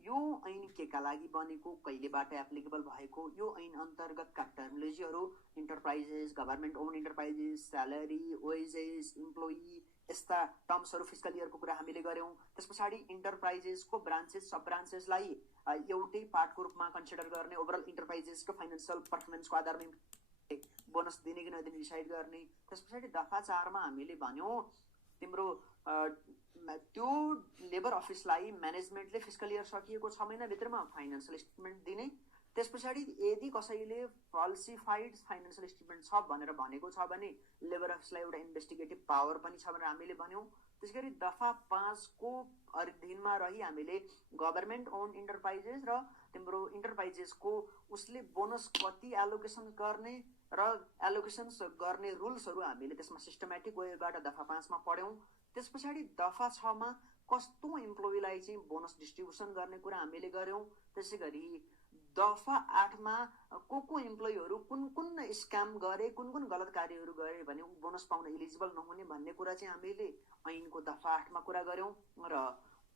यो ऐन केका लागि बनेको, कहिलेबाट एप्लिकेबल भएको, यो ऐन अन्तर्गतका टर्मिनोलोजीहरू enterprises, government own enterprises, salary, wages, employee, यस्ता टर्म्सहरू फिस्कल इयरको कुरा हामीले गऱ्यौँ। त्यस पछाडि इन्टरप्राइजेसको ब्रान्चेस सब ब्रान्चेसलाई एउटै पार्टको रूपमा कन्सिडर गर्ने, ओभरअल इन्टरप्राइजेसको फाइनेन्सियल पर्फर्मेन्सको आधारमा बोनस दिने कि नदिने डिसाइड गर्ने। त्यस पछाडि दफा 4 मा हामीले भन्यौँ तिम्रो त्यो लेबर अफिसलाई म्यानेजमेन्टले फिस्कल इयर सकिएको 6 महिनाभित्रमा फाइनेन्सियल स्टेटमेन्ट दिने। त्यस पछाडि यदि कसैले फल्सिफाइड फाइनेन्सियल स्टेटमेन्ट छ भनेर भनेको छ भने लेबर अफिसलाई एउटा इन्भेस्टिगेटिभ पावर पनि छ भनेर हामीले भन्यौँ। त्यसैगरी दफा 5 को अधीनमा रही हामीले गभर्नमेन्ट ओन इन्टरप्राइजेस र तिम्रो इन्टरप्राइजेसको उसले बोनस कति एलोकेसन गर्ने र एलोकेसन्स गर्ने रुल्सहरू हामीले त्यसमा सिस्टमेटिक वेबाट दफा 5 मा पढ्यौँ। त्यस पछाडि दफा 6 मा कस्तो इम्प्लोइलाई चाहिँ बोनस डिस्ट्रिब्युसन गर्ने कुरा हामीले गऱ्यौँ। त्यसै गरी दफा 8 मा को इम्प्लोइहरू कुन स्क्याम गरे, कुन गलत कार्यहरू गरे भने बोनस पाउन इलिजिबल नहुने भन्ने कुरा चाहिँ हामीले ऐनको दफा 8 मा कुरा गऱ्यौँ र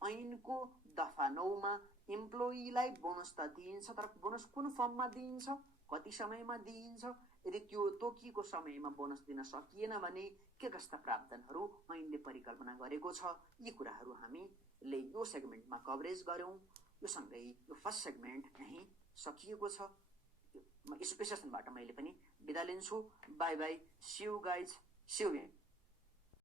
ऐनको दफा 9 मा इम्प्लोइलाई बोनस त दिइन्छ, तर बोनस कुन फर्ममा दिइन्छ, कति समयमा दिइन्छ, यदि त्यो तोकिएको समयमा बोनस दिन सकिएन भने के कस्ता प्रावधानहरू ऐनले परिकल्पना गरेको छ, यी कुराहरू हामीले यो सेगमेन्टमा कभरेज गऱ्यौँ। यो सँगै यो फर्स्ट सेगमेन्ट यहीँ सकिएको छ। यो सेसनबाट मैले पनि बिदा लिन्छु। Bye bye, see you guys, see you.